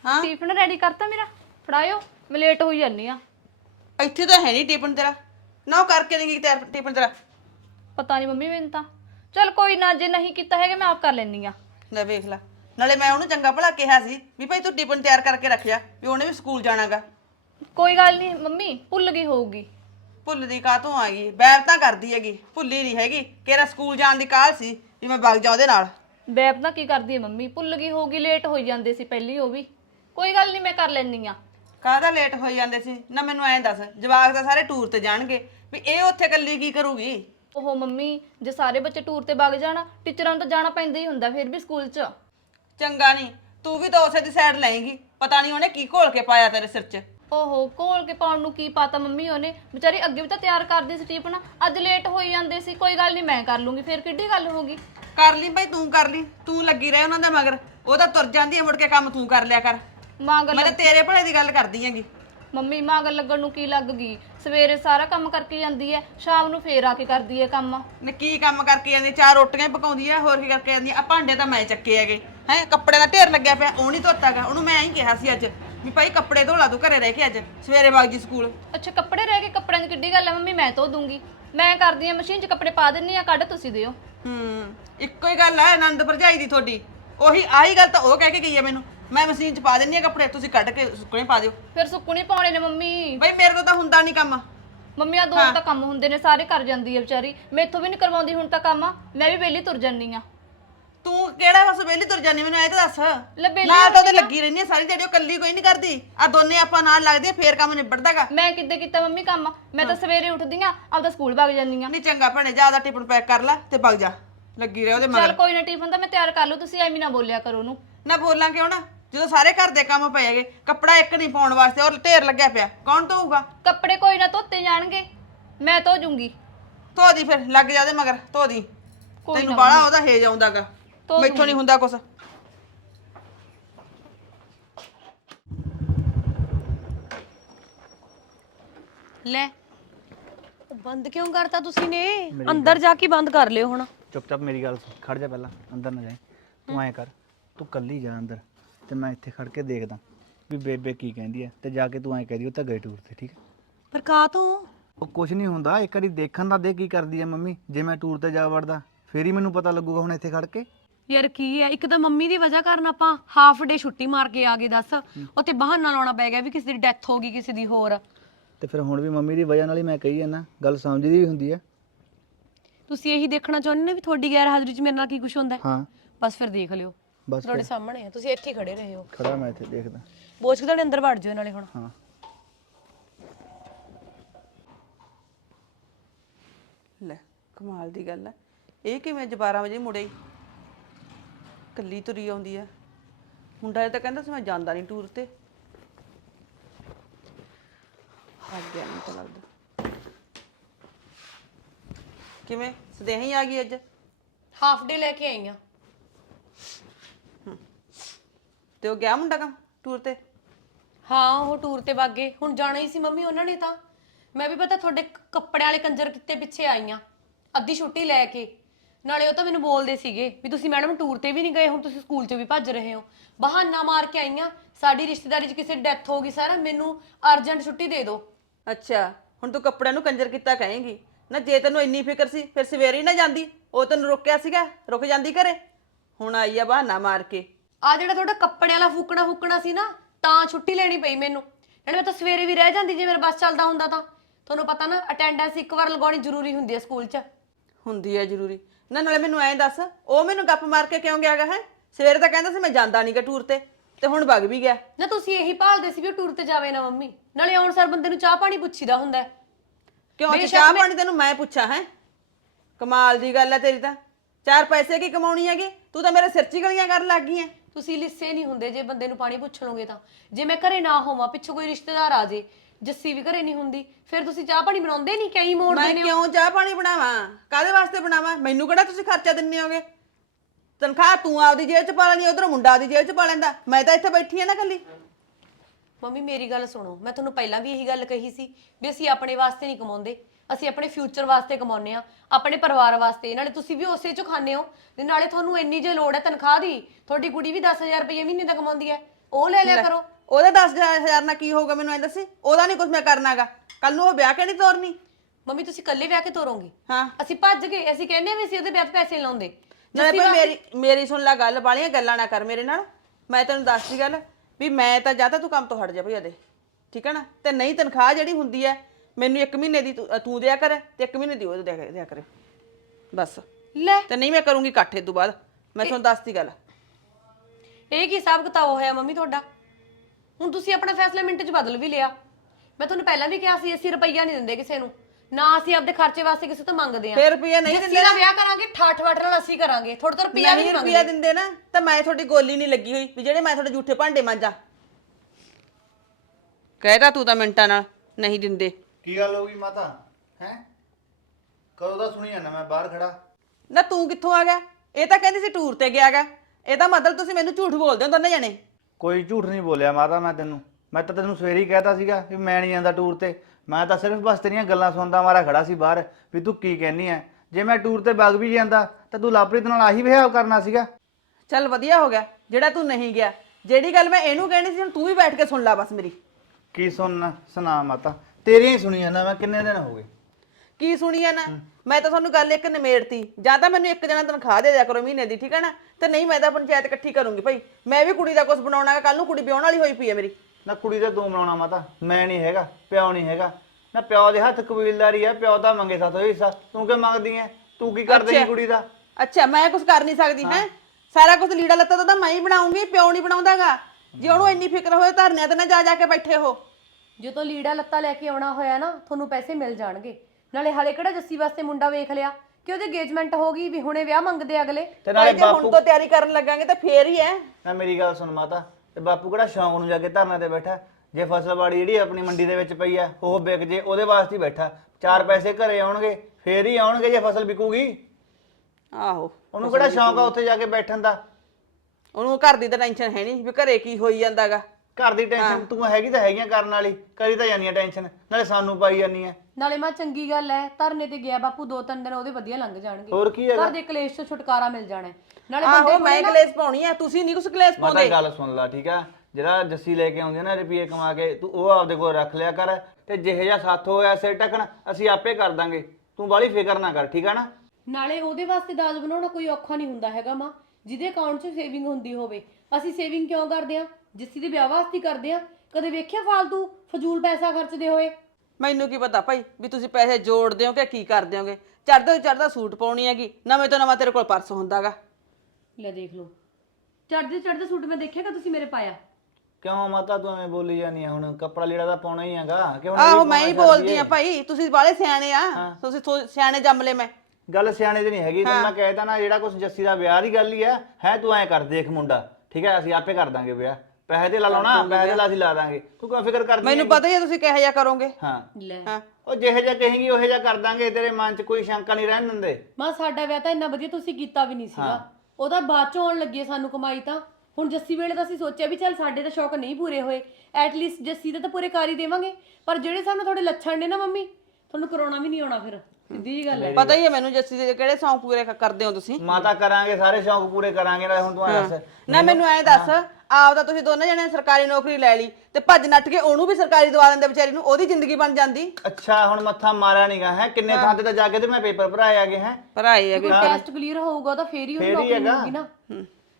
C: ਹਾਂ?
D: ਟਿਫਨ ਰੈਡੀ ਕਰਤਾ ਮੇਰਾ? ਫੜਾਇਓ ਮੈਂ ਲੇਟ ਹੋਈ ਜਾਨੀ ਆ
C: ਇੱਥੇ ਤਾਂ ਹੈ ਨਹੀਂ ਟਿਫਨ ਤੇਰਾ। ਨਾ ਉਹ ਕਰਕੇ ਦੇਂਗੀ ਤਿਆਰ ਟਿਫਨ ਤੇਰਾ।
D: ਪਤਾ ਨਹੀਂ ਮੰਮੀ ਮੈਨੂੰ ਤਾਂ। ਚਲ ਕੋਈ ਨਾ ਜੇ ਨਹੀਂ ਕੀਤਾ ਹੈਗਾ ਮੈਂ ਆਪ ਕਰ ਲੈਣੀ ਆ
C: ਲੈ ਵੇਖ ਲੈ ਨਾਲੇ ਮੈਂ ਉਹਨੂੰ ਚੰਗਾ ਭਲਾ ਕਿਹਾ ਸੀ ਵੀ ਭਾਈ ਤੂੰ ਟਿਫਨ ਤਿਆਰ ਕਰਕੇ ਰੱਖਿਆ ਵੀ ਉਹਨੇ ਵੀ ਸਕੂਲ ਜਾਣਾਗਾ।
D: ਕੋਈ ਗੱਲ ਨਹੀਂ ਮੰਮੀ ਭੁੱਲ ਗਈ ਹੋਊਗੀ।
C: ਭੁੱਲਦੀ ਕਾਹਤੋਂ ਆ ਗਈ ਬੈਰ ਤਾਂ ਕਰਦੀ ਹੈਗੀ ਭੁੱਲੀ ਨਹੀਂ ਹੈਗੀ। ਕਿਹੜਾ ਸਕੂਲ ਜਾਣ ਦੀ ਕਾਹਲ ਸੀ ਵੀ ਮੈਂ ਵਗ ਜਾ ਉਹਦੇ ਨਾਲ।
D: ਬੈਬ ਤਾਂ ਕੀ ਕਰਦੀ ਹੈ ਮੰਮੀ ਭੁੱਲ ਗਈ ਹੋਊਗੀ ਲੇਟ ਹੋਈ ਜਾਂਦੇ ਸੀ ਪਹਿਲੀ ਉਹ ਵੀ। ਕੋਈ ਗੱਲ ਨਹੀਂ ਮੈਂ ਕਰ ਲੈਣੀ ਆ
C: ਕਾਹਦਾ ਲੇਟ ਹੋਈ ਜਾਂਦੇ ਸੀ? ਨਾ ਮੈਨੂੰ ਐਂ ਦੱਸ ਜਵਾਕ ਤਾਂ ਸਾਰੇ ਟੂਰ ਤੇ ਜਾਣਗੇ ਵੀ ਇਹ ਉੱਥੇ ਇਕੱਲੀ ਕੀ ਕਰੂਗੀ?
D: ਉਹ ਮੰਮੀ ਜੇ ਸਾਰੇ ਬੱਚੇ ਟੂਰ ਤੇ ਵਗ ਜਾਣਾ ਟੀਚਰਾਂ ਨੂੰ ਤਾਂ ਜਾਣਾ ਪੈਂਦਾ ਹੀ ਹੁੰਦਾ ਫਿਰ ਵੀ ਸਕੂਲ 'ਚ।
C: ਚੰਗਾ ਨਹੀਂ ਤੂੰ ਵੀ ਤਾਂ ਉਸੇ ਦੀ ਸਾਈਡ ਲੈਂਗੀ ਪਤਾ ਨਹੀਂ ਉਹਨੇ ਕੀ ਘੋਲ ਕੇ ਪਾਇਆ ਤੇਰੇ ਸਿਰ 'ਚ।
D: ਓਹੋ ਕੋਲ ਕੇ ਪਾਉਣ ਨੂੰ ਕੀ ਪਾਤਾ ਮੰਮੀ ਉਹਨੇ? ਵਿਚਾਰੀ ਅੱਗੇ ਵੀ ਤਾਂ ਤਿਆਰ ਕਰਦੀ ਸੀ ਟਿਫਨ ਅੱਜ ਲੇਟ ਹੋਈ ਜਾਂਦੇ ਸੀ ਕੋਈ ਗੱਲ ਨਹੀਂ ਮੈਂ ਕਰ ਲੂੰਗੀ ਫਿਰ ਕਿੱਡੀ ਗੱਲ ਹੋਗੀ
C: ਕਰ ਲਈ ਭਾਈ ਤੂੰ ਕਰ ਲਈ ਤੂੰ ਲੱਗੀ ਰਹਿ ਉਹਨਾਂ ਦੇ ਮਗਰ ਉਹ ਤਾਂ ਤੁਰ ਜਾਂਦੀ ਹੈ ਮੁੜ ਕੇ ਕੰਮ ਤੂੰ ਕਰ ਲਿਆ ਕਰ।
D: ਮਾਂ ਗੱਲ
C: ਮੈਂ ਤਾਂ ਤੇਰੇ ਭਲੇ ਦੀ ਗੱਲ ਕਰਦੀ ਹੈਗੀ।
D: ਮੰਮੀ ਮਾਂ ਗੱਲ ਲੱਗਣ ਨੂੰ ਕੀ ਲੱਗ ਗਈ? ਸਵੇਰੇ ਸਾਰਾ ਕੰਮ ਕਰਕੇ ਜਾਂਦੀ ਹੈ ਸ਼ਾਮ ਨੂੰ ਫੇਰ ਆ ਕੇ ਕਰਦੀ ਹੈ ਕੰਮ।
C: ਨੇ ਕੀ ਕੰਮ ਕਰਕੇ ਜਾਂਦੀ ਚਾਰ ਰੋਟੀਆਂ ਹੀ ਪਕਾਉਂਦੀ ਆ ਹੋਰ ਕੀ ਕਰਕੇ ਜਾਂਦੀ ਆ? ਆਹ ਭਾਂਡੇ ਤਾਂ ਮੈਂ ਚੱਕੇ ਹੈਗੇ। ਹੈ ਕੱਪੜੇ ਦਾ ਢੇਰ ਲੱਗਿਆ ਪਿਆ ਉਹ ਨਹੀਂ ਧੋਤਾਗਾ ਉਹਨੂੰ ਮੈਂ ਹੀ ਕਿਹਾ ਸੀ ਅੱਜ ਵੀ ਭਾਈ ਕੱਪੜੇ ਧੋ ਲਾ ਤੂੰ ਘਰੇ ਰਹਿ ਕੇ ਅੱਜ ਸਵੇਰੇ ਵਗ ਜੀ ਸਕੂਲ।
D: ਅੱਛਾ ਕੱਪੜੇ ਰਹਿ ਗਏ? ਕੱਪੜਿਆਂ ਦੀ ਕਿੱਡੀ ਗੱਲ ਹੈ ਮੰਮੀ ਮੈਂ ਧੋ ਦੂੰਗੀ। ਮੈਂ ਕਰਦੀ ਹਾਂ ਮਸ਼ੀਨ 'ਚ ਕੱਪੜੇ ਪਾ ਦਿੰਨੀ ਆ ਕੱਢ ਤੁਸੀਂ ਦਿਓ।
C: ਹੂੰ ਇੱਕੋ ਹੀ ਗੱਲ ਹੈ ਆਨੰਦ ਭਰਜਾਈ ਦੀ ਤੁਹਾਡੀ। ਉਹੀ ਆਹੀ ਗੱਲ ਤਾਂ ਉਹ ਕਹਿ ਕੇ ਗਈ ਹੈ ਮੈਨੂੰ। ਮੈਂ ਮਸ਼ੀਨ 'ਚ ਪਾ ਦਿੰਨੀ ਆ ਕੱਪੜੇ ਤੁਸੀਂ ਕੱਢ ਕੇ ਸੁੱਕਣੇ ਪਾ ਦਿਓ।
D: ਫਿਰ ਸੁੱਕਣੇ ਪਾਉਣੇ ਨੇ ਮੰਮੀ।
C: ਬਈ ਮੇਰੇ ਕੋਲ ਤਾਂ ਹੁੰਦਾ ਨਹੀਂ ਕੰਮ।
D: ਮੰਮੀ ਆ ਦੋ ਤਾਂ ਕੰਮ ਹੁੰਦੇ ਨੇ ਸਾਰੇ ਕਰ ਜਾਂਦੀ ਹੈ ਵਿਚਾਰੀ। ਮੈਥੋਂ ਵੀ ਨਹੀਂ ਕਰਵਾਉਂਦੀ ਹੁਣ ਤਾਂ ਕੰਮ ਮੈਂ ਵੀ ਵਿਹਲੀ ਤੁਰ ਜਾਂਦੀ ਆ।
C: ਤੂੰ ਕਿਹੜਾ ਬਸ ਵਿਹਲੀ ਤੁਰ ਜਾਨੀ ਮੈਨੂੰ ਐ ਤਾਂ ਦੱਸ।
D: ਲੈ ਵਿਹਲੀ
C: ਨਾਲ ਤਾਂ ਉਹਦੇ ਲੱਗੀ ਰਹਿੰਦੀ ਆ ਸਾਰੀ ਦਿਹਾੜੀ ਉਹ ਕੱਲੀ ਕੋਈ ਨਹੀਂ ਕਰਦੀ। ਆ ਦੋਨੇ ਆਪਾਂ ਨਾਲ ਲੱਗਦੇ ਆ, ਫੇਰ ਕੰਮ ਨਿਬੜਦਾਗਾ।
D: ਮੈਂ ਕਿੱਦੇ ਕੀਤਾ ਮੰਮੀ ਕੰਮ? ਮੈਂ ਤਾਂ ਸਵੇਰੇ ਉੱਠਦੀ ਆ ਆਪਦਾ ਸਕੂਲ ਵਗ ਜਾਂਦੀ ਆ।
C: ਨਹੀਂ ਚੰਗਾ ਭੈਣੇ ਜਾ ਉਹਦਾ ਟਿਫਨ ਪੈਕ ਕਰ ਲੈ ਤੇ ਵਗ ਜਾ। ਲੱਗੀ ਰਹਿ ਉਹਦੇ ਮਗਰ।
D: ਚੱਲ ਕੋਈ ਨਾ ਟਿਫਨ ਤਾਂ ਮੈਂ ਤਿਆਰ ਕਰ ਲੂ ਤੁਸੀਂ ਐਵੇਂ ਨਾ ਬੋਲਿਆ ਕਰੋ ਉਹਨੂੰ।
C: ਨਾ ਬੋਲਾਂ ਕਿਉਂ ਨਾ? ਜਦੋਂ ਸਾਰੇ ਘਰ ਦੇ ਕੰਮ ਪਏ ਹੈਗੇ ਕੱਪੜਾ ਇੱਕ ਨਹੀਂ ਪਾਉਣ ਵਾਸਤੇ ਔਰ ਢੇਰ ਲੱਗਿਆ ਪਿਆ। ਕੌਣ ਧੋਊਗਾ?
D: ਕੱਪੜੇ ਕੋਈ ਨਾ ਧੋਤੇ ਜਾਣਗੇ ਮੈਂ ਧੋ ਜੂੰਗੀ।
C: ਧੋ ਦੀ ਫਿਰ ਲੱਗ ਜਾ ਉਹਦੇ ਮਗਰ ਧੋ ਦੀ।
D: ਕੋਈ
C: ਤੈਨੂੰ ਬਾਹਲਾ ਉਹਦਾ ਹੇਜ ਆਉਂਦਾਗਾ।
D: ਧੋ
C: ਮੈਥੋਂ ਨਹੀਂ ਹੁੰਦਾ ਕੁਛ।
B: ਲੈ। ਉਹ ਬੰਦ ਕਿਉਂ ਕਰਤਾ ਤੁਸੀਂ ਨੇ? ਅੰਦਰ ਜਾ ਕੇ ਬੰਦ ਕਰ ਲਿਓ ਹੁਣ।
A: ਚੁੱਪ ਚਾਪ ਮੇਰੀ ਗੱਲ ਸੁਣ ਖੜ ਜਾ ਪਹਿਲਾਂ ਅੰਦਰ ਨਾ ਜਾਏ ਤੂੰ ਐਂ ਕਰ ਤੂੰ ਕੱਲੀ ਜਾ ਅੰਦਰ। ਤੇ ਮੈਂ ਇੱਥੇ ਖੜ ਕੇ ਦੇਖਦਾ ਵੀ ਬੇਬੇ ਕੀ ਕਹਿੰਦੀ ਹੈ ਤੇ ਜਾ ਕੇ ਤੂੰ ਐਂ ਕਹਦੀ ਉਹ ਤਾਂ ਗਏ ਟੂਰ ਤੇ ਠੀਕ ਹੈ
B: ਪਰ ਕਾ ਤੋਂ?
A: ਉਹ ਕੁਝ ਨਹੀਂ ਹੁੰਦਾ ਇੱਕ ਵਾਰੀ ਦੇਖਣ ਦਾ ਦੇ ਕੀ ਕਰਦੀ ਹੈ ਮੰਮੀ ਜੇ ਮੈਂ ਟੂਰ ਤੇ ਜਾ ਵੜਦਾ ਫੇਰ ਹੀ ਮੈਨੂੰ ਪਤਾ ਲੱਗੂਗਾ ਹੁਣ ਇੱਥੇ ਖੜ ਕੇ।
B: ਯਾਰ ਕੀ ਹੈ ਇੱਕ ਤਾਂ ਮੰਮੀ ਦੀ ਵਜ੍ਹਾ ਕਾਰਨ ਆਪਾਂ ਹਾਫ ਡੇ ਛੁੱਟੀ ਮਾਰ ਕੇ ਆ ਗਏ ਦੱਸ। ਉੱਥੇ ਬਹਾਨਾ ਲਾਉਣਾ ਪੈ ਗਿਆ ਵੀ ਕਿਸੇ ਦੀ ਡੈਥ ਹੋ ਗਈ ਕਿਸੇ ਦੀ ਹੋਰ।
A: ਤੇ ਫਿਰ ਹੁਣ ਵੀ ਮੰਮੀ ਦੀ ਵਜ੍ਹਾ ਨਾਲ ਹੀ ਮੈਂ ਕਹੀ ਨਾ ਗੱਲ ਸਮਝਦੀ ਵੀ ਹੁੰਦੀ ਹੈ
B: ਤੁਸੀਂ ਇਹੀ ਦੇਖਣਾ ਚਾਹੁੰਦੇ ਨੇ ਵੀ ਤੁਹਾਡੀ ਗੈਰ ਹਾਜ਼ਰੀ 'ਚ ਮੇਰੇ ਨਾਲ ਕੀ ਕੁਝ ਹੁੰਦਾ? ਹੈ
A: ਹਾਂ।
B: ਬਸ ਫਿਰ ਦੇਖ ਲਿਓ।
A: ਬਸ
B: ਤੁਹਾਡੇ ਸਾਹਮਣੇ ਤੁਸੀਂ ਇੱਥੇ ਹੀ ਖੜੇ ਰਹੇ ਹੋ।
A: ਖੜਾ ਮੈਂ ਇੱਥੇ ਦੇਖਦਾ।
B: ਬੋਝ ਕੇ ਤੁਹਾਡੇ ਅੰਦਰ ਵੜ ਜਾਓ ਨਾਲੇ ਹੁਣ।
A: ਹਾਂ।
C: ਲੈ ਕਮਾਲ ਦੀ ਗੱਲ ਹੈ ਇਹ ਕਿਵੇਂ ਅੱਜ 12 ਵਜੇ ਮੁੜੇ ਕੱਲੀ ਤੁਰੀ ਆਉਂਦੀ ਆ। ਮੁੰਡਾ ਇਹ ਤਾਂ ਕਹਿੰਦਾ ਸੀ ਮੈਂ ਜਾਂਦਾ ਨਹੀਂ ਟੂਰ ਤੇ। ਆ ਗਿਆ ਨਹੀਂ ਤਾਂ ਲੱਗਦਾ। ਕਿਵੇਂ? ਸਦੇਹੀ ਆ ਗਈ ਅੱਜ?
B: ਹਾਫ ਡੇ ਲੈ ਕੇ ਆਈ ਆ।
C: ਤੇ ਉਹ ਗਿਆ ਮੁੰਡਾ ਕੰਮ ਟੂਰ ਤੇ?
B: ਹਾਂ ਉਹ ਟੂਰ ਤੇ ਵਾਗੇ ਹੁਣ ਜਾਣਾ ਹੀ ਸੀ ਮੰਮੀ ਉਹਨਾਂ ਨੇ ਤਾਂ। ਮੈਂ ਵੀ ਪਤਾ ਤੁਹਾਡੇ ਕ- ਕੱਪੜਿਆਂ ਵਾਲੇ ਕੰਜਰ ਕਿੱਤੇ ਪਿੱਛੇ ਆਈ ਆ ਅੱਧੀ ਛੁੱਟੀ ਲੈ ਕੇ। ਨਾਲੇ ਉਹ ਤਾਂ ਮੈਨੂੰ ਬੋਲਦੇ ਸੀਗੇ ਵੀ ਤੁਸੀਂ ਮੈਡਮ ਟੂਰ ਤੇ ਵੀ ਨਹੀਂ ਗਏ ਹੁਣ ਤੁਸੀਂ ਸਕੂਲ 'ਚ ਵੀ ਭੱਜ ਰਹੇ ਹੋ। ਬਹਾਨਾ ਮਾਰ ਕੇ ਆਈਆਂ। ਸਾਡੀ ਰਿਸ਼ਤੇਦਾਰੀ 'ਚ ਕਿਸੇ ਡੈਥ ਹੋ ਗਈ ਸਰ ਮੈਨੂੰ ਅਰਜੈਂਟ ਛੁੱਟੀ ਦੇ ਦਿਓ।
C: ਅੱਛਾ ਹੁਣ ਤੂੰ ਕੱਪੜਿਆਂ ਨੂੰ ਕੰਜਰ ਕੀਤਾ ਕਹੇਂਗੀ। ਨਾ ਜੇ ਤੈਨੂੰ ਇੰਨੀ ਫਿਕਰ ਸੀ ਫਿਰ ਸਵੇਰੇ ਹੀ ਨਾ ਜਾਂਦੀ। ਉਹ ਤੈਨੂੰ ਰੁਕਿਆ ਸੀਗਾ ਰੁਕ ਜਾਂਦੀ ਘਰੇ। ਹੁਣ ਆਈ ਆ ਬਹਾਨਾ ਮਾਰ ਕੇ।
B: ਆ ਜਿਹੜਾ ਤੁਹਾਡਾ ਕੱਪੜਿਆਂ ਵਾਲਾ ਫੂਕਣਾ ਫੂਕਣਾ ਸੀ ਨਾ ਤਾਂ ਛੁੱਟੀ ਲੈਣੀ ਪਈ ਮੈਨੂੰ। ਨਾਲੇ ਮੈਂ ਤਾਂ ਸਵੇਰੇ ਵੀ ਰਹਿ ਜਾਂਦੀ ਜੇ ਮੇਰਾ ਬੱਸ ਚੱਲਦਾ ਹੁੰਦਾ ਤਾਂ। ਤੁਹਾਨੂੰ ਪਤਾ ਨਾ ਅਟੈਂਡੈਂਸ ਇੱਕ ਵਾਰ ਲਗਾਉਣੀ ਜ਼ਰੂਰੀ ਹੁੰਦੀ ਹੈ ਸਕੂਲ 'ਚ।
C: ਹੁੰਦੀ ਹੈ ਜ਼ਰੂਰੀ। ਨਾ ਨਾਲੇ ਮੈਨੂੰ ਐਂ ਦੱਸ ਉਹ ਮੈਨੂੰ ਗੱਪ ਮਾਰ ਕੇ ਕਿਉਂ ਗਿਆਗਾ ਹੈ? ਸਵੇਰੇ ਤਾਂ ਕਹਿੰਦਾ ਸੀ ਮੈਂ ਜਾਂਦਾ ਨਹੀਂਗਾ ਟੂਰ ਤੇ ਤੇ ਹੁਣ ਵਗ ਵੀ ਗਿਆ।
B: ਨਾ ਤੁਸੀਂ ਇਹੀ ਭਾਲਦੇ ਸੀ ਵੀ ਉਹ ਟੂਰ ਤੇ ਜਾਵੇ ਨਾ ਮੰਮੀ। ਨਾਲੇ ਆਉਣ ਸਰ ਬੰਦੇ ਨੂੰ ਚਾਹ ਪਾਣੀ ਪੁੱਛੀਦਾ ਹੁੰਦਾ ਹੈ।
C: ਕਿਉਂ ਅੱਜ
B: ਬੇਸ਼ੱਕ
C: ਚਾਹ
B: ਮੈਂ-
C: ਪਾਣੀ ਤੈਨੂੰ ਮੈਂ ਪੁੱਛਾਂ ਹੈ? ਕਮਾਲ ਦੀ ਗੱਲ ਹੈ ਤੇਰੀ ਤਾਂ। ਚਾਰ ਪੈਸੇ ਕੀ ਕਮਾਉਣੀ ਹੈਗੀ? ਤੂੰ ਤਾਂ ਮੇਰੇ ਸਿਰ 'ਚ ਹੀ ਗਲੀਆਂ ਕਰਨ ਲੱਗ ਗਈ ਐ
B: ਤੁਸੀਂ ਲਿੱਸੇ ਨਹੀਂ ਹੁੰਦੇ ਜੇ ਬੰਦੇ ਨੂੰ ਪਾਣੀ ਪੁੱਛ ਲਓਗੇ ਤਾਂ। ਜੇ ਮੈਂ ਘਰੇ ਨਾ ਹੋਵਾਂ ਪਿੱਛੋਂ ਕੋਈ ਰਿਸ਼ਤੇਦਾਰ ਆ ਜੇ ਜੱਸੀ ਵੀ ਘਰੇ ਨਹੀਂ ਹੁੰਦੀ ਫਿਰ ਤੁਸੀਂ ਚਾਹ ਪਾਣੀ ਬਣਾਉਂਦੇ ਨਹੀਂ ਕਈ ਮੋੜਦੇ
C: ਮੈਂ
B: ਨੇ
C: ਕਿਉਂ ਚਾਹ ਪਾਣੀ ਬਣਾਵਾਂ? ਕਾਦੇ ਵਾਸਤੇ ਬਣਾਵਾਂ? ਮੈਨੂੰ ਕਿਹੜਾ ਤੁਸੀਂ ਖਰਚਾ ਦਿੰਨੇ ਹੋਗੇ? ਤਨਖਾਹ ਤੂੰ ਆਪਦੀ ਜੇਬ 'ਚ ਪਾ ਲੈਣੀ ਉਧਰ ਮੁੰਡਾ ਆਪਦੀ ਜੇਬ 'ਚ ਪਾ ਲੈਂਦਾ। ਮੈਂ ਤਾਂ ਇੱਥੇ ਬੈਠੀ ਆ ਨਾ ਕੱਲੀ
B: ਮੰਮੀ ਮੇਰੀ ਗੱਲ ਸੁਣੋ ਮੈਂ ਤੁਹਾਨੂੰ ਪਹਿਲਾਂ ਵੀ ਇਹੀ ਗੱਲ ਕਹੀ ਸੀ ਵੀ ਅਸੀਂ ਆਪਣੇ ਵਾਸਤੇ ਨਹੀਂ ਕਮਾਉਂਦੇ। ਅਸੀਂ ਆਪਣੇ ਫਿਊਚਰ ਵਾਸਤੇ ਕਮਾਉਂਦੇ ਆ ਆਪਣੇ ਪਰਿਵਾਰ ਵਾਸਤੇ। ਨਾਲੇ ਤੁਸੀਂ ਵੀ ਉਸੇ ਚੋਂ ਖਾਂਦੇ ਹੋ। ਤੇ ਨਾਲੇ ਤੁਹਾਨੂੰ ਇੰਨੀ ਜੇ ਲੋੜ ਹੈ ਤਨਖਾਹ ਦੀ ਤੁਹਾਡੀ ਕੁੜੀ ਵੀ 10000 ਰੁਪਏ ਮਹੀਨੇ ਦਾ ਕਮਾਉਂਦੀ ਹੈ। ਉਹ ਲੈ ਲਿਆ ਕਰੋ।
C: ਉਹਦੇ 10000 ਨਾਲ ਕੀ ਹੋਊਗਾ ਮੈਨੂੰ ਐਂ ਦੱਸੀ? ਉਹਦਾ ਨਹੀਂ ਕੁਝ ਮੈਂ ਕਰਨਾਗਾ ਕੱਲ ਨੂੰ ਉਹ ਵਿਆਹ ਕੇ ਨਹੀਂ ਤੋਰਨੀ।
B: ਮੰਮੀ ਤੁਸੀਂ ਇਕੱਲੇ ਵਿਆਹ ਕੇ ਤੋਰੋਗੇ?
C: ਹਾਂ।
B: ਅਸੀਂ ਭੱਜ ਗਏ। ਅਸੀਂ ਕਹਿੰਦੇ ਵੀ ਅਸੀਂ ਉਹਦੇ ਵਿਆਹ ਤੇ ਪੈਸੇ ਲਾਉਂਦੇ।
C: ਨਾਲੇ ਭਾਈ ਮੇਰੀ ਮੇਰੀ ਸੁਣ ਲੈ ਗੱਲ ਵਾਲੀਆਂ ਗੱਲਾਂ ਨਾ ਕਰ ਮੇਰੇ ਨਾਲ। ਮੈਂ ਤੈਨੂੰ ਦੱਸਦੀ ਗੱਲ ਵੀ ਮੈਂ ਤਾਂ ਜਾਂ ਤਾਂ ਤੂੰ ਕੰਮ ਤੋਂ ਹਟ ਜਾ ਭਈ ਅਦੇ ਠੀਕ ਹੈ ਨਾ? ਤੇ ਨਹੀਂ ਤਨਖਾਹ ਜਿਹੜੀ ਹੁੰਦੀ ਹੈ ਮੈਨੂੰ ਇੱਕ ਮਹੀਨੇ ਦੀ ਤੂੰ ਤੂੰ ਦਿਆ ਕਰ ਤੇ ਇੱਕ ਮਹੀਨੇ ਦੀ ਉਹ ਦਿਆ ਦਿਆ ਕਰੇ। ਬਸ।
B: ਲੈ।
C: ਤੇ ਨਹੀਂ ਮੈਂ ਕਰੂੰਗੀ ਇਕੱਠੇ ਤੋਂ ਬਾਅਦ। ਮੈਂ ਤੁਹਾਨੂੰ ਦੱਸਦੀ ਗੱਲ।
B: ਇਹ ਕੀ ਹਿਸਾਬ ਕਿਤਾਬ ਹੋਇਆ ਮੰਮੀ ਤੁਹਾਡਾ? ਹੁਣ ਤੁਸੀਂ ਆਪਣਾ ਫੈਸਲਾ ਮਿੰਟ 'ਚ ਬਦਲ ਵੀ ਲਿਆ। ਮੈਂ ਤੁਹਾਨੂੰ ਪਹਿਲਾਂ ਵੀ ਕਿਹਾ ਸੀ ਅਸੀਂ ਰੁਪਈਆ ਨਹੀਂ ਦਿੰਦੇ ਕਿਸੇ ਨੂੰ। ਨਾ ਅਸੀਂ ਆਪਦੇ ਖਰਚੇ ਵਾਸਤੇ ਕਿਸੇ ਤੋਂ ਮੰਗਦੇ ਆ
C: ਫੇਰ ਰੁਪਈਆ ਨਹੀਂ
B: ਅਸੀਂ ਦਾ ਵਿਆਹ ਕਰਾਂਗੇ ਠਾਠ ਵਾਟ ਨਾਲ ਅਸੀਂ ਕਰਾਂਗੇ। ਥੋੜਾ ਤੋਂ ਰੁਪਈਆ ਵੀ
C: ਨਹੀਂ
B: ਨਹੀਂ ਮੰਗਦੇ।
C: ਦਿੰਦੇ ਨਾ ਤਾਂ ਮੈਂ ਤੁਹਾਡੀ ਗੋਲੀ ਨਹੀਂ ਲੱਗੀ ਹੋਈ ਵੀ ਜਿਹੜੇ ਮੈਂ ਤੁਹਾਡੇ ਝੂਠੇ ਭਾਂਡੇ ਮਾਂਜਾ। ਕਹਿਦਾ ਤੂੰ ਤਾਂ ਮਿੰਟਾਂ ਨਾਲ ਨਹੀਂ ਦਿੰਦੇ।
A: ਕੀ ਗੱਲ ਹੋ ਗਈ ਮਾਤਾ? ਹੈ? ਕਦੋਂ ਦਾ ਸੁਣੀ ਜਾਂਦਾ ਮੈਂ ਬਾਹਰ ਖੜਾ?
C: ਨਾ ਤੂੰ ਕਿੱਥੋਂ ਆ ਗਿਆ? ਇਹ ਤਾਂ ਕਹਿੰਦੀ ਸੀ ਟੂਰ ਤੇ ਗਿਆ ਗਾ। ਇਹਦਾ ਮਤਲਬ ਤੁਸੀਂ ਮੈਨੂੰ ਝੂਠ ਬੋਲਦੇ ਹੋ ਦੋਨੇ ਜਣੇ।
A: ਕੋਈ ਝੂਠ ਨਹੀਂ ਬੋਲਿਆ ਮਾਤਾ ਮੈਂ ਤੈਨੂੰ। ਮੈਂ ਤਾਂ ਤੈਨੂੰ ਸਵੇਰੇ ਹੀ ਕਹਿਤਾ ਸੀਗਾ ਵੀ ਮੈਂ ਨਹੀਂ ਜਾਂਦਾ ਟੂਰ ਤੇ। ਮੈਂ ਤਾਂ ਸਿਰਫ ਬਸ ਤੇਰੀਆਂ ਗੱਲਾਂ ਸੁਣਦਾ ਮਾਰਾ ਖੜਾ ਸੀ ਬਾਹਰ ਵੀ ਤੂੰ ਕੀ ਕਹਿਨੀ ਐ। ਜੇ ਮੈਂ ਟੂਰ ਤੇ ਵਗ ਵੀ ਜਾਂਦਾ ਤਾਂ ਤੂੰ ਲਾਪਰੀਤ ਨਾਲ ਆਹੀ ਵਿਹਾਰ ਕਰਨਾ ਸੀਗਾ।
C: ਚੱਲ ਵਧੀਆ ਹੋ ਗਿਆ। ਜਿਹੜਾ ਤੂੰ ਨਹੀਂ ਗਿਆ। ਜਿਹੜੀ ਗੱਲ ਮੈਂ ਇਹਨੂੰ ਕਹਿਣੀ ਸੀ ਹੁਣ ਤੂੰ ਵੀ ਬੈਠ ਕੇ ਸੁਣ ਲੈ ਬਸ ਮੇਰੀ।
A: ਕੀ ਸੁਣਨਾ? ਸੁਣਾ ਮਾਤਾ। ਤੇਰੀਆਂ ਹੀ ਸੁਣੀ ਜਾਂਦਾ ਮੈਂ ਕਿੰਨੇ ਦਿਨ ਹੋ ਗਏ।
C: ਕੀ ਸੁਣੀ ਆ ਨਾ ਮੈਂ ਤਾਂ ਤੁਹਾਨੂੰ ਗੱਲ ਇੱਕ ਨਿਮੇੜਤੀ। ਜਾਂ ਤਾਂ ਮੈਨੂੰ ਇੱਕ ਜਣਾ ਤਨਖਾਹ ਦੇ ਦਿਆ ਕਰੋ ਮਹੀਨੇ ਦੀ ਠੀਕ ਹੈ ਨਾ? ਤੇ ਨਹੀਂ ਮੈਂ ਤਾਂ ਪੰਚਾਇਤ ਇਕੱਠੀ ਕਰੂੰਗੀ ਭਾਈ। ਮੈਂ ਵੀ ਕੁੜੀ ਦਾ ਕੁਝ ਬਣਾਉਣਾ ਕੱਲ ਨੂੰ ਕੁੜੀ ਵਿਆਹਣ ਵਾਲੀ ਹੋਈ ਪਈ ਹੈ ਮੇਰੀ।
A: ਨਾ ਕੁੜੀ ਦਾ ਤੂੰ ਬਣਾਉਣਾ ਮਾਤਾ ਮੈਂ ਨਹੀਂ ਹੈਗਾ ਪਿਓ ਨਹੀਂ ਹੈਗਾ। ਨਾ ਪਿਓ ਦੇ ਹੱਥ ਕਬੀਲਦਾਰੀ ਹੈ ਪਿਓ ਦਾ ਮੰਗੇ ਸਾਥੋਂ ਹਿੱਸਾ। ਤੂੰ ਕੀ ਮੰਗਦੀ ਐ? ਤੂੰ ਕੀ ਕਰ ਦੇਂਗੀ
C: ਅੱਛਾ।
A: ਕੁੜੀ ਦਾ?
C: ਅੱਛਾ ਮੈਂ ਕੁਝ ਕਰ ਨਹੀਂ ਸਕਦੀ ਹੈ? ਸਾਰਾ ਕੁਝ ਲੀੜਾ ਲੱਤਾ ਤਾਂ ਮੈਂ ਹੀ ਬਣਾਉਂਗੀ ਪਿਓ ਨਹੀਂ ਬਣਾਉਂਦਾਗਾ ਜੇ ਉਹਨੂੰ ਇੰਨੀ ਫਿਕਰ ਹੋਏ ਧਰਨਿਆਂ ਤੇ ਨਾ ਜਾ ਜਾ ਕੇ ਬੈਠੇ ਹੋ
B: ਜਦੋਂ ਲੀੜਾ ਲੱਤਾ ਲੈ ਕੇ ਆਉਣਾ ਹੋਇਆ ਨਾ ਤੁਹਾਨੂੰ ਪੈਸੇ ਮਿਲ ਜਾਣਗੇ। ਨਾਲੇ ਹਾਲੇ ਕਿਹੜਾ ਜੱਸੀ ਵਾਸਤੇ ਮੁੰਡਾ ਵੇਖ ਲਿਆ? ਕਿ ਉਹਦੀ engagement ਹੋ ਗਈ ਵੀ ਹੁਣੇ ਵਿਆਹ ਮੰਗਦੇ ਅਗਲੇ?
A: ਤੇ ਨਾਲੇ
C: ਜੇ ਹੁਣ
A: ਬਾਪੂ
C: ਤੋਂ ਤਿਆਰੀ ਕਰਨ ਲੱਗਾਂਗੇ ਤਾਂ ਫੇਰ ਹੀ ਹੈ।
A: ਨਾ ਮੇਰੀ ਗੱਲ ਸੁਣ ਮਾਤਾ। ਤੇ ਬਾਪੂ ਕਿਹੜਾ ਸ਼ੌਂਕ ਨੂੰ ਜਾ ਕੇ ਧਰਨੇ ਤੇ ਬੈਠਾ? ਜੇ ਫਸਲਬਾੜੀ ਜਿਹੜੀ ਆਪਣੀ ਮੰਡੀ ਦੇ ਵਿੱਚ ਪਈ ਆ ਉਹ ਵਿਕ ਜੇ ਉਹਦੇ ਵਾਸਤੇ ਹੀ ਬੈਠਾ। ਚਾਰ ਪੈਸੇ ਘਰੇ ਆਉਣਗੇ ਫੇਰ ਹੀ ਆਉਣਗੇ ਜੇ ਫਸਲ ਵਿਕੂਗੀ।
C: ਆਹੋ।
A: ਉਹਨੂੰ ਕਿਹੜਾ ਸ਼ੌਂਕ ਆ ਉੱਥੇ ਜਾ ਕੇ ਬੈਠਣ ਦਾ?
C: ਉਹਨੂੰ ਘਰ ਦੀ ਤਾਂ ਟੈਨਸ਼ਨ ਹੈ ਨਹੀਂ ਵੀ ਘਰੇ ਕੀ ਹੋਈ ਜਾਂਦਾਗਾ।
A: ਘਰ ਦੀ ਟੈਨਸ਼ਨ ਤੂੰ ਹੈਗੀ ਤਾਂ ਹੈਗੀਆਂ ਕਰਨ ਵਾਲੀ ਕਰੀ ਤਾਂ ਜਾਂਦੀਆਂ ਟੈਨਸ਼ਨ ਨਾਲੇ ਸਾਨੂੰ ਪਾਈ ਜਾਂਦੀ ਐ
B: ਨਾਲੇ ਮਾਂ ਚੰਗੀ ਗੱਲ ਹੈ ਧਰਨੇ ਤੇ ਗਿਆ ਬਾਪੂ ਦੋ ਤਿੰਨ ਦਿਨ ਉਹਦੇ ਵਧੀਆ ਲੰਘ ਜਾਣਗੇ।
A: ਹੋਰ ਕੀ ਹੈਗਾ?
B: ਘਰ ਦੇ ਕਲੇਸ਼ ਤੋਂ ਛੁਟਕਾਰਾ ਮਿਲ ਜਾਣਾ ਹੈ। ਨਾਲੇ
C: ਆਹੋ ਮੈਂ ਕਲੇਸ਼ ਪਾਉਣੀ ਆ ਤੁਸੀਂ ਨਹੀਂ ਕੁਛ ਕਲੇਸ਼ ਪਾਉਂਦੇ।
A: ਗੱਲ ਸੁਣ ਲਾ ਠੀਕ ਆ? ਜਿਹੜਾ ਜੱਸੀ ਲੈ ਕੇ ਆਉਂਦੀ ਆ ਨਾ ਰੁਪਏ ਕਮਾ ਕੇ ਤੂੰ ਉਹ ਆਪਦੇ ਕੋਲ ਰੱਖ ਲਿਆ ਕਰ ਤੇ ਜਿਹੇ ਜਿਹਾ ਸਾਥ ਹੋਇਆ ਸਿਰ ਟਕਣ ਅਸੀਂ ਆਪੇ ਕਰ ਦਾਂਗੇ। ਤੂੰ ਬਾਲੀ ਫਿਕਰ ਨਾ ਕਰ ਠੀਕ ਆ ਨਾ?
B: ਨਾਲੇ ਉਹਦੇ ਵਾਸਤੇ ਦਾਜ ਬਣਾਉਣਾ ਕੋਈ ਔਖਾ ਨਹੀਂ ਹੁੰਦਾ ਹੈਗਾ ਮਾਂ। ਜਿਹਦੇ ਅਕਾਊਂਟ 'ਚ ਸੇਵਿੰਗ ਹੁੰਦੀ ਹੋਵੇ। ਅਸੀਂ ਸੇਵਿੰਗ ਕਿਉਂ ਕਰਦੇ ਆ? ਜਿੱਸੀ ਦੇ ਵਿਆਹ ਵਾਸਤੇ ਹੀ ਕਰਦੇ ਆ। ਕਦੇ ਵੇਖਿਆ ਫਾਲਤੂ ਫਜ਼ੂਲ ਪੈਸਾ ਖਰਚਦੇ ਹੋਏ?
C: ਮੈਨੂੰ ਕੀ ਪਤਾ ਭਾਈ ਵੀ ਤੁਸੀਂ ਪੈਸੇ ਜੋੜਦੇ ਹੋ ਕਿ ਕੀ ਕਰਦੇ ਹੋਗੇ? ਚੜਦਾ ਚੜਦਾ ਸੂਟ ਪਾਉਣੀ ਹੈਗੀ ਨਵੇਂ ਤੋਂ ਨਵਾਂ ਤੇਰੇ ਕੋਲ ਪਰਸ ਹੁੰਦਾਗਾ।
B: ਲੈ ਦੇਖ ਲਓ। ਚੜਦੇ ਚੜਦੇ ਸੂਟ ਮੈਂ ਦੇਖਿਆ ਕਿ ਤੁਸੀਂ ਮੇਰੇ ਪਾਇਆ?
A: ਕਿਉਂ ਮਾਤਾ ਤੂੰ ਐਵੇਂ ਬੋਲੀ ਜਾਨੀ ਆ ਹੁਣ? ਕੱਪੜਾ ਲੀੜਾ ਤਾਂ ਪਾਉਣਾ ਹੀ ਹੈਗਾ। ਕਿ ਹੁਣ
C: ਆਹੋ
A: ਇਹ
C: ਮੈਂ ਹੀ
A: ਪਾਉਣਾ
C: ਬੋਲਦੀ ਆ ਭਾਈ ਤੁਸੀਂ ਬਾਲੇ ਸਿਆਣੇ ਆ। ਤੁਸੀਂ ਥੋ- ਸਿਆਣੇ ਜੰਮ ਲੈ ਮੈਂ।
A: ਗੱਲ ਸਿਆਣੇ ਦੀ ਨਹੀਂ ਹੈਗੀ ਤੈਨੂੰ ਮੈਂ ਕਹਿਤਾ ਨਾ ਜਿਹੜਾ ਕੁਝ ਜੱਸੀ ਦਾ ਵਿਆਹ ਦੀ ਗੱਲ ਹੀ ਹੈ ਹੈ ਤੂੰ ਐ ਕਰ ਦੇਖ ਮੁੰਡਾ। ਠੀਕ ਹੈ ਅਸੀਂ ਆਪੇ ਕਰ ਦਾਂਗੇ ਵਿਆਹ। ਪੈਸੇ ਤੇ ਲਾ ਲਾਉਣਾ ਪੈਸੇ ਤੇ ਲਾ ਅਸੀਂ ਲਾ ਦਾਂਗੇ। ਤੂੰ ਕਿਉਂ ਫਿਕਰ ਕਰਦੀ
C: ਮੈਨੂੰ ਪਤਾ ਹੀ ਹੈ ਤੁਸੀਂ ਕਿਹੋ ਜਿਹਾ ਕਰੋਗੇ।
A: ਹਾਂ।
B: ਲੈ।
C: ਹਾਂ।
A: ਉਹ ਜਿਹੇ ਜਿਹਾ ਕਹੇਂਗੀ ਉਹੇ ਜਿਹਾ ਕਰ ਦਾਂਗੇ ਤੇਰੇ ਮਨ 'ਚ ਕੋਈ ਸ਼ੰਕਾ ਨਹੀਂ ਰਹਿਣ ਦਿੰਦੇ।
B: ਮਾਂ ਸਾਡਾ ਵਿਆਹ ਤਾਂ ਇੰਨਾ ਵਧੀਆ ਤੁਸੀਂ ਕੀਤਾ ਵੀ ਨਹੀਂ ਸੀਗਾ। ਉਹਦਾ ਬਾਅਦ ਚੋਂ ਆਉਣ ਲੱਗੀ ਹੈ ਸਾਨੂੰ ਕਮਾਈ ਤਾਂ। ਹੁਣ ਜੱਸੀ ਵੇਲੇ ਤਾਂ ਅਸੀਂ ਸੋਚਿਆ ਵੀ ਚੱਲ ਸਾਡੇ ਤਾਂ ਸ਼ੌਕ ਨਹੀਂ ਪੂਰੇ ਹੋਏ। ਐਟ ਲੀਸਟ ਜੱਸੀ ਦੇ ਤਾਂ ਪੂਰੇ ਕਰ ਹੀ ਦੇਵਾਂਗੇ। ਪਰ ਜਿਹੜੇ ਸਾਨੂੰ ਤੁਹਾਡੇ ਲੱਛਣ ਨੇ ਨਾ ਮੰਮੀ ਤੁਹਾਨੂੰ ਕਰੋਨਾ ਵੀ ਨਹੀਂ ਆਉਣਾ ਫਿਰ। ਸਿੱਧੀ ਜੀ ਗੱਲ ਹੈ।
C: ਪਤਾ ਹੀ ਹੈ ਮੈਨੂੰ ਜੱਸੀ ਦੇ ਕਿਹੜੇ ਸੌਂਕ ਪੂਰੇ ਕ- ਕਰਦੇ ਹੋ ਤੁਸੀਂ?
A: ਮਾਤਾ ਕਰਾਂਗੇ ਸਾਰੇ ਸ਼ੌਂਕ ਪੂਰੇ ਕਰਾਂਗੇ ਨਾ ਹੁਣ ਤੂੰ ਐ ਦੱਸ।
C: ਨਾ ਮੈਨੂੰ ਐਂ ਦੱਸ ਆਪਦਾ ਤੁਸੀਂ ਦੋਨੇ ਜਣੇ ਸਰਕਾਰੀ ਨੌਕਰੀ ਲੈ ਲਈ ਤੇ ਭੱਜ ਨੱਠ ਕੇ ਉਹਨੂੰ ਵੀ ਸਰਕਾਰੀ ਦਵਾ ਦਿੰਦੇ ਵਿਚਾਰੀ ਨੂੰ ਉਹਦੀ ਜ਼ਿੰਦਗੀ ਬਣ ਜਾਂਦੀ।
A: ਅੱਛਾ ਹੁਣ ਮੱਥਾ ਮਾਰਿਆ ਨਹੀਂਗਾ ਹੈ? ਕਿੰਨੇ ਥਾਂ ਤੇ ਤਾਂ ਜਾ ਕੇ ਤੇ ਮੈਂ ਪੇਪਰ ਭਰਾਏ ਆਗੇ ਹੈ?
C: ਭਰਾਈ ਹੈਗੇ।
B: ਟੈਸਟ ਕਲੀਅਰ ਹੋਊਗਾ ਤਾਂ ਫੇਰ ਹੀ ਉਹਨੂੰ ਨੌਕਰੀ। ਮਿਲੂਗੀ ਨਾ।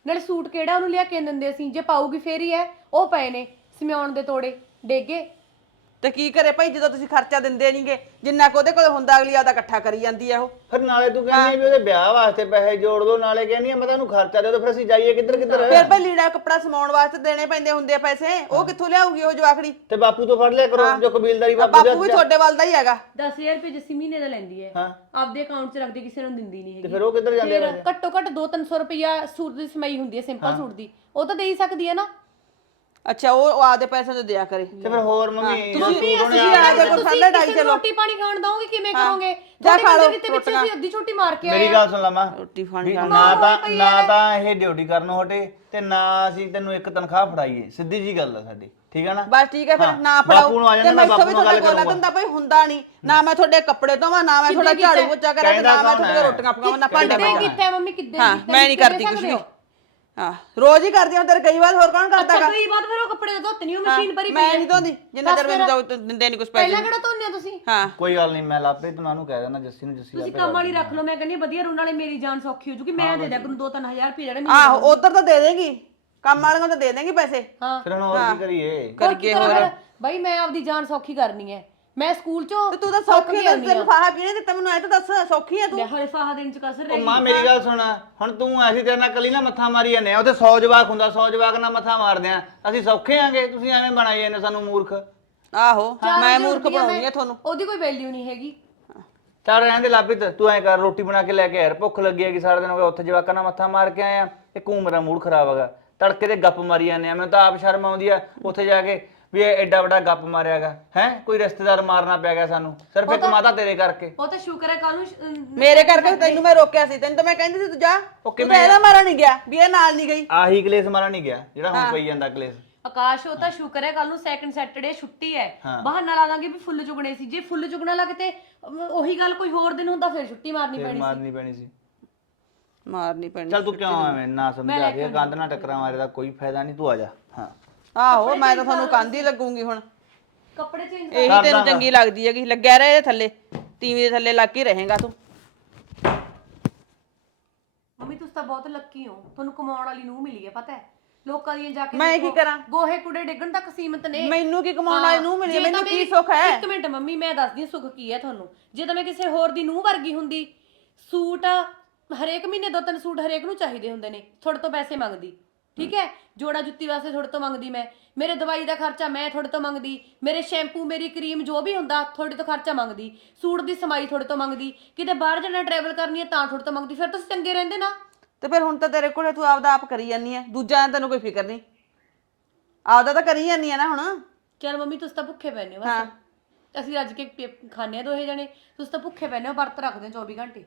B: ਨਾਲੇ ਸੂਟ ਕਿਹੜਾ ਉਹਨੂੰ ਲਿਆ ਕੇ ਦਿੰਦੇ ਅਸੀਂ? ਜੇ ਪਾਊਗੀ ਫੇਰ ਹੀ ਹੈ। ਉਹ ਪਏ ਨੇ ਸਿਮਿਆਉਣ ਦੇ ਤੋੜੇ ਡੇਗੇ।
C: ਤੇ ਕੀ ਕਰੇ ਭਾਈ ਜਦੋਂ ਤੁਸੀਂ ਖਰਚਾ ਦਿੰਦੇ ਨਹੀਂਗੇ? ਜਿੰਨਾ ਕੁ ਉਹਦੇ ਕੋਲ ਹੁੰਦਾ ਅਗਲੀ ਆਦਾ ਇਕੱਠਾ ਕਰੀ ਜਾਂਦੀ ਆ ਉਹ।
A: ਫਿਰ ਨਾਲੇ ਤੂੰ ਕਹਿੰਦੀ ਆ ਵੀ ਉਹਦੇ ਵਿਆਹ ਵਾਸਤੇ ਪੈਸੇ ਜੋੜ ਦੋ ਨਾਲੇ ਕਹਿੰਦੀ ਆ ਮੈਂ ਤੁਹਾਨੂੰ ਖਰਚਾ ਦੇ ਦੋ ਫਿਰ ਅਸੀਂ ਜਾਈਏ ਕਿੱਧਰ ਕਿੱਧਰ?
C: ਫਿਰ ਭਾਈ ਲੀੜਾ ਕੱਪੜਾ ਸਮਾਉਣ ਵਾਸਤੇ ਦੇਣੇ ਪੈਂਦੇ ਹੁੰਦੇ ਆ ਪੈਸੇ। ਉਹ ਕਿੱਥੋਂ ਲਿਆਊਗੀ ਉਹ ਜਵਾਕੜੀ?
A: ਤੇ ਬਾਪੂ ਤੋਂ ਫੜ ਲਿਆ ਕਰੋ ਜੋ ਕਬੀਲਦਾਰੀ ਬਾਪੂ
C: ਬਾਪੂ ਵੀ ਤੁਹਾਡੇ ਵੱਲ ਦਾ ਹੀ ਹੈਗਾ।
B: 10000 ਰੁਪਏ ਜੱਸੀ ਮਹੀਨੇ ਦਾ ਲੈਂਦੀ ਹੈ।
A: ਹਾਂ।
B: ਆਪਦੇ ਅਕਾਊਂਟ 'ਚ ਰੱਖਦੀ ਕਿਸੇ ਨੂੰ ਦਿੰਦੀ ਨਹੀਂ
A: ਤੇ
B: ਹੈਗੀ।
A: ਫਿਰ ਉਹ ਕਿੱਧਰ ਜਾਂਦੇ ਆ?
B: ਫਿਰ ਘੱਟੋ ਘੱਟ 2-300 ਰੁਪਇਆ ਸੂਟ ਦੀ ਸਮਾਈ ਹੁੰਦੀ ਹੈ ਸਿੰਪਲ ਸੂਟ ਦੀ। ਉਹ ਤਾਂ ਦੇ ਹੀ ਸਕਦੀ ਹੈ ਨਾ।
C: ਅੱਛਾ ਉਹ ਉਹ ਆਪਦੇ ਪੈਸੇ ਤੋਂ ਦਿਆ ਕਰੇ।
A: ਤੇ ਫਿਰ ਹੋਰ ਮੰਮੀ
C: ਤੁਸੀਂ ਤੁਸੀਂ
B: ਅਸੀਂ
C: ਆਪਦੇ ਕੋਲ
B: ਕਿਸੇ ਨੂੰ
C: ਚਲੋ
B: ਰੋਟੀ ਪਾਣੀ ਖਾਣ ਦਓਗੇ ਕਿਵੇਂ ਕਰੋਗੇ?
C: ਜਾ
B: ਤੁਹਾਡੇ
C: ਖਾ ਲਓ
B: ਕਿਤੇ ਵਿੱਚ ਅਸੀਂ ਅੱਧੀ ਛੁੱਟੀ ਮਾਰ ਕੇ ਆਏ
A: ਮੇਰੀ ਗੱਲ ਸੁਣ ਲਾ ਮਾਂ।
C: ਰੋਟੀ ਖਾਣੀ
A: ਨਾ ਤਾਂ ਨਾ ਤਾਂ ਇਹ ਡਿਊਟੀ ਕਰਨ ਹਟੇ ਤੇ ਨਾ ਅਸੀਂ ਤੈਨੂੰ ਇੱਕ ਤਨਖਾਹ ਫੜਾਈਏ। ਸਿੱਧੀ ਜੀ ਗੱਲ ਆ ਸਾਡੀ। ਠੀਕ ਹੈ ਨਾ?
C: ਬਸ ਠੀਕ ਹੈ ਫਿਰ ਨਾ
A: ਬਾਪੂ ਨੂੰ ਆ
C: ਫੜਾਓ
A: ਜਾਂਦਾ,
C: ਤੇ
A: ਮੈਂ ਬਾਪੂ
C: ਵੀ
A: ਨਾਲ
C: ਤੁਹਾਡੇ
A: ਗੱਲ
C: ਕੋਲ। ਲੱਗਦਾ ਭਾਈ ਹੁੰਦਾ ਨਹੀਂ। ਨਾ ਮੈਂ ਤੁਹਾਡੇ ਕੱਪੜੇ ਧੋਵਾਂ ਨਾ ਮੈਂ ਤੁਹਾਡਾ ਝਾੜੂ ਪੋਚਾ ਕਰਾਂ ਤੇ ਨਾ ਮੈਂ ਤੁਹਾਡੇ ਰੋਟੀਆਂ ਪਕਾਵਾਂ ਨਾ ਭਾਂਡੇ
B: ਕਿੱਦਾਂ ਕੀਤਾ ਮੰਮੀ? ਕਿੱਦਾਂ
C: ਹਾਂ
B: ਕੀਤਾ?
C: ਮੈਂ ਨਹੀਂ ਕਰਦੀ ਕੁਝ ਵੀ।
B: ਹੋ?
C: ਰੋਜ਼ ਹੀ ਕਰਦੀ ਹਾਂ ਤੇਰੇ ਕਈ ਵਾਰ ਹੋਰ ਕੌਣ ਕਰਦਾ
B: ਅੱਛਾ
C: ਗਾ
B: ਕਈ ਬਾਤ ਫਿਰ ਉਹ ਕੱਪੜੇ ਧੋਤੇ ਨਹੀਂ ਉਹ ਮਸ਼ੀਨ ਭਰੀ
C: ਮੈਂ ਨਹੀਂ ਧੋਂਦੀ ਜਿੰਨਾ ਚਿਰ ਮੈਨੂੰ ਜਾਓ ਦਿੰਦੇ ਨਹੀਂ ਕੁਝ ਪੈਸੇ।
B: ਪਹਿਲਾਂ ਕਿਹੜਾ ਧੋਨੇ ਹੋ ਤੁਸੀਂ?
C: ਹਾਂ।
A: ਕੋਈ ਗੱਲ ਨਹੀਂ ਮੈਂ ਲਾਪੇ ਤੇ ਮੈਂ ਉਹਨੂੰ ਕਹਿ ਦਿੰਦਾ ਜੱਸੀ ਨੂੰ ਜੱਸੀ
B: ਤੁਸੀਂ ਕੰਮ ਵਾਲੀ ਰੱਖ ਲਓ ਮੈਂ ਕਹਿੰਦੀ ਵਧੀਆ ਰੂਣ ਨਾਲੇ ਮੇਰੀ ਜਾਨ ਸੌਖੀ ਹੋ ਜੂਗੀ ਮੈਂ ਦੇ ਦਿਆ ਕਰੂੰ 2-3000 ਰੁਪਏ ਜਿਹੜੇ ਮੈਨੂੰ
C: ਆਹੋ ਉਧਰ ਤਾਂ ਦੇ ਦੇਂਗੀ ਕੰਮ ਵਾਲਿਆਂ ਨੂੰ ਤਾਂ ਦੇ ਦੇਂਗੀ ਪੈਸੇ।
B: ਹਾਂ।
A: ਫਿਰ ਹੁਣ ਹੋਰ ਕੀ ਕਰੀਏ?
B: ਕਰਕੇ ਹੋਰ ਬਾਈ ਮੈਂ ਆਪਦੀ ਜਾਨ ਸੌਖੀ ਕਰਨੀ ਹੈ। ਮੈਂ ਸਕੂਲ ਚੋਂ
C: ਤੇ ਤੂੰ ਤਾਂ ਸੌਖੀ ਹੈ ਤੈਨੂੰ ਫਾਹਾ ਕਿਹਨੇ ਦਿੱਤਾ ਮੈਨੂੰ ਐ ਤਾਂ ਦੱਸ ਸੌਖੀ ਹੈ ਤੂੰ?
B: ਲੈ ਹਲੇ ਫਾਹਾ ਦੇਣ ਚ ਕਸਰ
A: ਉਹ
B: ਰਹੀ
A: ਮਾਂ ਮੇਰੀ ਗੱਲ ਸੁਣ। ਹੁਣ ਤੂੰ ਐਸੀ ਤੇਰੇ ਨਾਲ ਕਲੀ ਨਾ ਮੱਥਾ ਮਾਰੀ ਜਾਂਦੇ ਆ। ਉਹਦੇ 100 ਜਵਾਕ ਹੁੰਦਾ 100 ਜਵਾਕ ਨਾਲ ਮੱਥਾ ਮਾਰਦੇ ਆ। ਅਸੀਂ ਸੌਖੇ ਆਂਗੇ ਤੁਸੀਂ ਐਵੇਂ ਬਣਾਈ ਜਾਂਦੇ ਸਾਨੂੰ ਮੂਰਖ।
C: ਆਹੋ
B: ਚਾਰ
C: ਮੈਂ ਮੂਰਖ ਬਣਾਉਣੀ
B: ਮੈਂ,
C: ਆ ਤੁਹਾਨੂੰ।
B: ਉਹਦੀ ਕੋਈ ਵੈਲਿਊ ਨਹੀਂ ਹੈਗੀ।
A: ਚੱਲ ਰਹਿਣ ਦੇ ਲਾਪਿਤ ਤੂੰ ਐ ਕਰ ਰੋਟੀ ਬਣਾ ਕੇ ਲੈ ਕੇ ਯਾਰ ਭੁੱਖ ਲੱਗੀ ਹੈਗੀ ਸਾਰਾ ਦਿਨ ਹੋ ਗਿਆ ਉੱਥੇ ਜਵਾਕਾਂ ਨਾਲ ਮੱਥਾ ਮਾਰ ਕੇ ਆਇਆ ਇਹ ਕੂ ਮੇਰਾ ਮੂਡ ਖਰਾਬ ਹੈਗਾ। ਤੜਕੇ ਤੇ ਗੱਪ ਮਾਰੀ ਜਾਂਦੇ ਆ। ਮੈਨੂੰ ਤਾਂ ਆਪ ਸ਼ਰਮ ਆਉਂਦੀ ਆ ਉੱਥੇ ਜਾ ਕੇ ਵੀ ਇਹ ਐਡਾ ਵੱਡਾ ਗੱਪ ਮਾਰਿਆਗਾ ਹੈ? ਕੋਈ ਰਿਸ਼ਤੇਦਾਰ ਮਾਰਨਾ ਪਿਆ ਗਿਆ ਸਾਨੂੰ ਸਿਰਫ ਇੱਕ ਮਾਤਾ ਤੇਰੇ ਕਰਕੇ।
B: ਉਹ ਤਾਂ ਸ਼ੁਕਰ ਹੈ ਕੱਲ ਨੂੰ ਸ਼- ਅਮ,
C: ਮੇਰੇ ਕਰਕੇ ਤੈਨੂੰ ਮੈਂ ਰੋਕਿਆ ਸੀ ਤੈਨੂੰ ਤਾਂ ਮੈਂ ਕਹਿੰਦੀ ਸੀ ਤੂੰ ਜਾ ਤੂੰ ਤਾਂ ਇਹਦਾ ਮਾਰਾ ਨਹੀਂ ਗਿਆ ਵੀ ਇਹ ਨਾਲ ਨਹੀਂ ਗਈ।
A: ਆਹੀ ਕਲੇਸ਼ ਮਾਰਾ ਨਹੀਂ ਗਿਆ ਜਿਹੜਾ ਹੁਣ ਪਈ ਜਾਂਦਾ ਕਲੇਸ਼।
B: ਆਕਾਸ਼ ਉਹ ਤਾਂ ਸ਼ੁਕਰ ਹੈ ਕੱਲ ਨੂੰ ਸੈਕੰਡ ਸੈਟਰਡੇ ਛੁੱਟੀ ਹੈ।
A: ਹਾਂ।
B: ਬਹਾਨਾ ਲਾ ਦਾਂਗੇ ਵੀ ਫੁੱਲ ਚੁਗਣੇ ਸੀ। ਜੇ ਫੁੱਲ ਚੁਗਣਾ ਲੱਗ ਤੇ ਅਮ, ਉਹੀ ਗੱਲ ਕੋਈ ਹੋਰ ਦਿਨ ਹੁੰਦਾ ਫਿਰ ਛੁੱਟੀ ਮਾਰਨੀ ਪੈਣੀ
A: ਮਾਰਨੀ ਪੈਣੀ ਸੀ।
C: ਮਾਰਨੀ ਪੈਣੀ
A: ਚੱਲ ਤੂੰ ਕਿਉਂ ਐਵੇਂ ਨਾ ਸਮਝਾ ਹੈ ਕੰਧ ਨਾਲ ਟੱਕਰਾਂ ਮਾਰੇ ਦਾ ਕੋਈ ਫਾਇਦਾ ਨਹੀਂ ਤੂੰ ਆ ਜਾ। ਹਾਂ।
C: ਆਹੋ ਮੈਂ ਤਾਂ ਤੁਹਾਨੂੰ ਕੰਧ ਹੀ ਲੱਗੂਗੀ ਹੁਣ।
B: ਕੱਪੜੇ ਚੇਂਜ
C: ਇਹੀ ਤੈਨੂੰ ਚੰਗੀ ਲੱਗਦੀ ਹੈਗੀ ਲੱਗਿਆ ਰਹੇ ਥੱਲੇ। ਤੀਵੀਂ ਦੇ ਥੱਲੇ ਲੱਗ ਕੇ ਰਹੇਗਾ ਤੂੰ।
B: ਮੰਮੀ ਤੁਸੀਂ ਤਾਂ ਬਹੁਤ ਲੱਕੀ ਹੋ। ਤੁਹਾਨੂੰ ਕਮਾਉਣ ਵਾਲੀ ਨੂੰ ਮਿਲੀ ਹੈ ਪਤਾ ਹੈ? ਲੋਕਾਂ ਦੀਆਂ ਜਾ ਕੇ
C: ਮੈਂ ਕੀ
B: ਦੇਖੋ,
C: ਕਰਾਂ?
B: ਗੋਹੇ ਕੁੜੇ ਡਿੱਗਣ ਤੱਕ ਸੀਮਤ ਨੇ।
C: ਮੈਨੂੰ ਕੀ ਕਮਾਉਣ ਵਾਲੀ ਨੂੰ ਮਿਲੀ ਹੈ?
B: ਜੇ ਤਾਂ
C: ਮੈਨੂੰ ਕੀ
B: ਮੇਰੀ-
C: ਸੁੱਖ ਹੈ?
B: ਇੱਕ ਮਿੰਟ ਮੰਮੀ ਮੈਂ ਦੱਸਦੀ ਹਾਂ ਸੁੱਖ ਕੀ ਹੈ ਤੁਹਾਨੂੰ। ਜੇ ਤਾਂ ਮੈਂ ਕਿਸੇ ਹੋਰ ਦੀ ਨੂੰਹ ਵਰਗੀ ਹੁੰਦੀ ਸੂਟ ਹਰੇਕ ਮਹੀਨੇ ਦੋ ਤਿੰਨ ਸੂਟ ਹਰੇਕ ਨੂੰ ਚਾਹੀਦੇ ਹੁੰਦੇ ਨੇ ਤੁਹਾਡੇ ਤੋਂ ਪੈਸੇ ਮੰਗਦੀ। ਠੀਕ ਹੈ? ਜੋੜਾ ਜੁੱਤੀ ਵਾਸਤੇ ਤੁਹਾਡੇ ਤੋਂ ਮੰਗਦੀ ਮੈਂ। ਮੇਰੇ ਦਵਾਈ ਦਾ ਖਰਚਾ ਮੈਂ ਤੁਹਾਡੇ ਤੋਂ ਮੰਗਦੀ। ਮੇਰੇ ਸ਼ੈਂਪੂ ਮੇਰੀ ਕਰੀਮ ਜੋ ਵੀ ਹੁੰਦਾ ਤੁਹਾਡੇ ਤੋਂ ਖਰਚਾ ਮੰਗਦੀ। ਸੂਟ ਦੀ ਸਮਾਈ ਤੁਹਾਡੇ ਤੋਂ ਮੰਗਦੀ। ਕਿਤੇ ਬਾਹਰ ਜਾਣਾ ਟਰੈਵਲ ਕਰਨੀ ਹੈ ਤਾਂ ਤੁਹਾਡੇ ਤੋਂ ਮੰਗਦੀ। ਫਿਰ ਤੁਸੀਂ ਚੰਗੇ ਰਹਿੰਦੇ ਨਾ।
C: ਤੇ ਫਿਰ ਹੁਣ ਤਾਂ ਤੇਰੇ ਕੋਲੇ ਤੂੰ ਆਪਦਾ ਆਪ ਕਰੀ ਜਾਨੀ ਹੈ। ਦੂਜਾ ਤੈਨੂੰ ਕੋਈ ਫਿਕਰ ਨਹੀਂ। ਆਪਦਾ ਤਾਂ ਕਰੀ ਜਾਨੀ ਹੈ ਨਾ ਹੁਣ।
B: ਚਲ ਮੰਮੀ ਤੁਸੀਂ ਤਾਂ ਭੁੱਖੇ ਪੈਨੇ ਹੋ ਬਸ। ਅਸੀਂ ਰੱਜ ਕੇ ਪੇ- ਖਾਂਦੇ ਆ ਦੋਹੇ ਜਣੇ। ਤੁਸੀਂ ਤਾਂ ਭੁੱਖੇ ਪੈਨੇ ਹੋ ਵਰਤ ਰੱਖਦੇ ਹੋ 24 ਘੰਟੇ।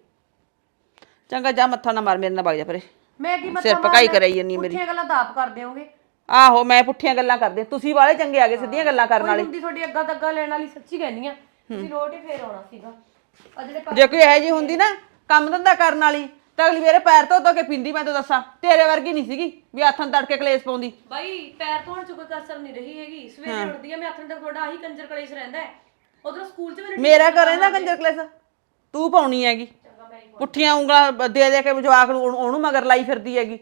C: ਚੰਗਾ ਜਾ ਮੱਥਾ ਨਾ ਮਾਰ ਮੇਰੇ ਨਾਲ ਵਗ ਜਾ ਪਰੇ।
B: ਮੈਂ ਕੀ
C: ਸਿਰ
B: ਮਾਰਨਾ?
C: ਕਰਾਈ ਜਾਨੀ ਮੇਰੀ।
B: ਪੁੱਠੀਆਂ ਗੱਲਾਂ ਤਾਂ ਆਪ ਕਰਦੇ ਹੋਗੇ
C: ਆਹੋ ਮੈਂ ਪੁੱਠੀਆਂ ਗੱਲਾਂ ਕਰਦੇ ਤੁਸੀਂ ਵਾਲੇ ਚੰਗੇ ਆ ਗਏ ਸਿੱਧੀਆਂ ਗੱਲਾਂ ਕਰਨ ਵਾਲੇ।
B: ਹੁੰਦੀ ਤੁਹਾਡੀ ਅੱਗਾ ਤੱਗਾ ਲੈਣ ਵਾਲੀ ਸੱਚੀ ਕਹਿੰਦੀ ਆ। ਤੁਸੀਂ ਲੋਟ ਹੀ ਫੇਰ ਆਉਣਾ ਸੀਗਾ। ਆ ਜਿਹੜੇ ਪਾ-
C: ਜੇ ਕੋਈ ਇਹੋ ਜੀ ਹੁੰਦੀ ਨਾ ਕੰਮ ਧੰਦਾ ਕਰਨ ਵਾਲੀ ਤਾਂ ਅਗਲੀ ਮੇਰੇ ਪੈਰ ਧੋ ਧੋ ਕੇ ਪਿੰਦੀ ਮੈਂ ਤਾਂ ਦੱਸਾਂ ਤੇਰੇ ਵਰਗੀ ਨਹੀਂ ਸੀਗੀ ਵੀ ਹੱਥਾਂ ਤੜਕੇ ਕਲੇਸ਼ ਪਾਉਂਦੀ।
B: ਬਾਈ ਪੈਰ ਧੋਣ ਚ ਕੋਈ ਕਸਰ ਨਹੀਂ ਰਹੀ ਹੈਗੀ। ਸਵੇਰੇ ਉੱਠਦੀ ਆ ਮੈਂ ਆਥਣ ਤੱਕ ਤੁਹਾਡਾ ਆਹੀ ਕੰਜਰ ਕਲੇਸ਼ ਰਹਿੰਦਾ ਹੈ। ਉਧਰ ਸਕੂਲ ਚ ਮੈਨੂੰ
C: ਮੇਰਾ ਕਰ ਰਹਿੰਦਾ ਕੰਜਰ ਕਲੇਸ਼? ਤੂੰ ਪਾਉਣੀ ਹੈਗੀ। ਪੁੱਠੀਆਂ ਉਂਗਲਾਂ ਦੇ ਦੇ ਕੇ ਜਵਾਕ ਨੂੰ ਉਹਨੂੰ- ਉਹਨੂੰ ਮਗਰ ਲਾਈ ਫਿਰਦੀ ਹੈਗੀ।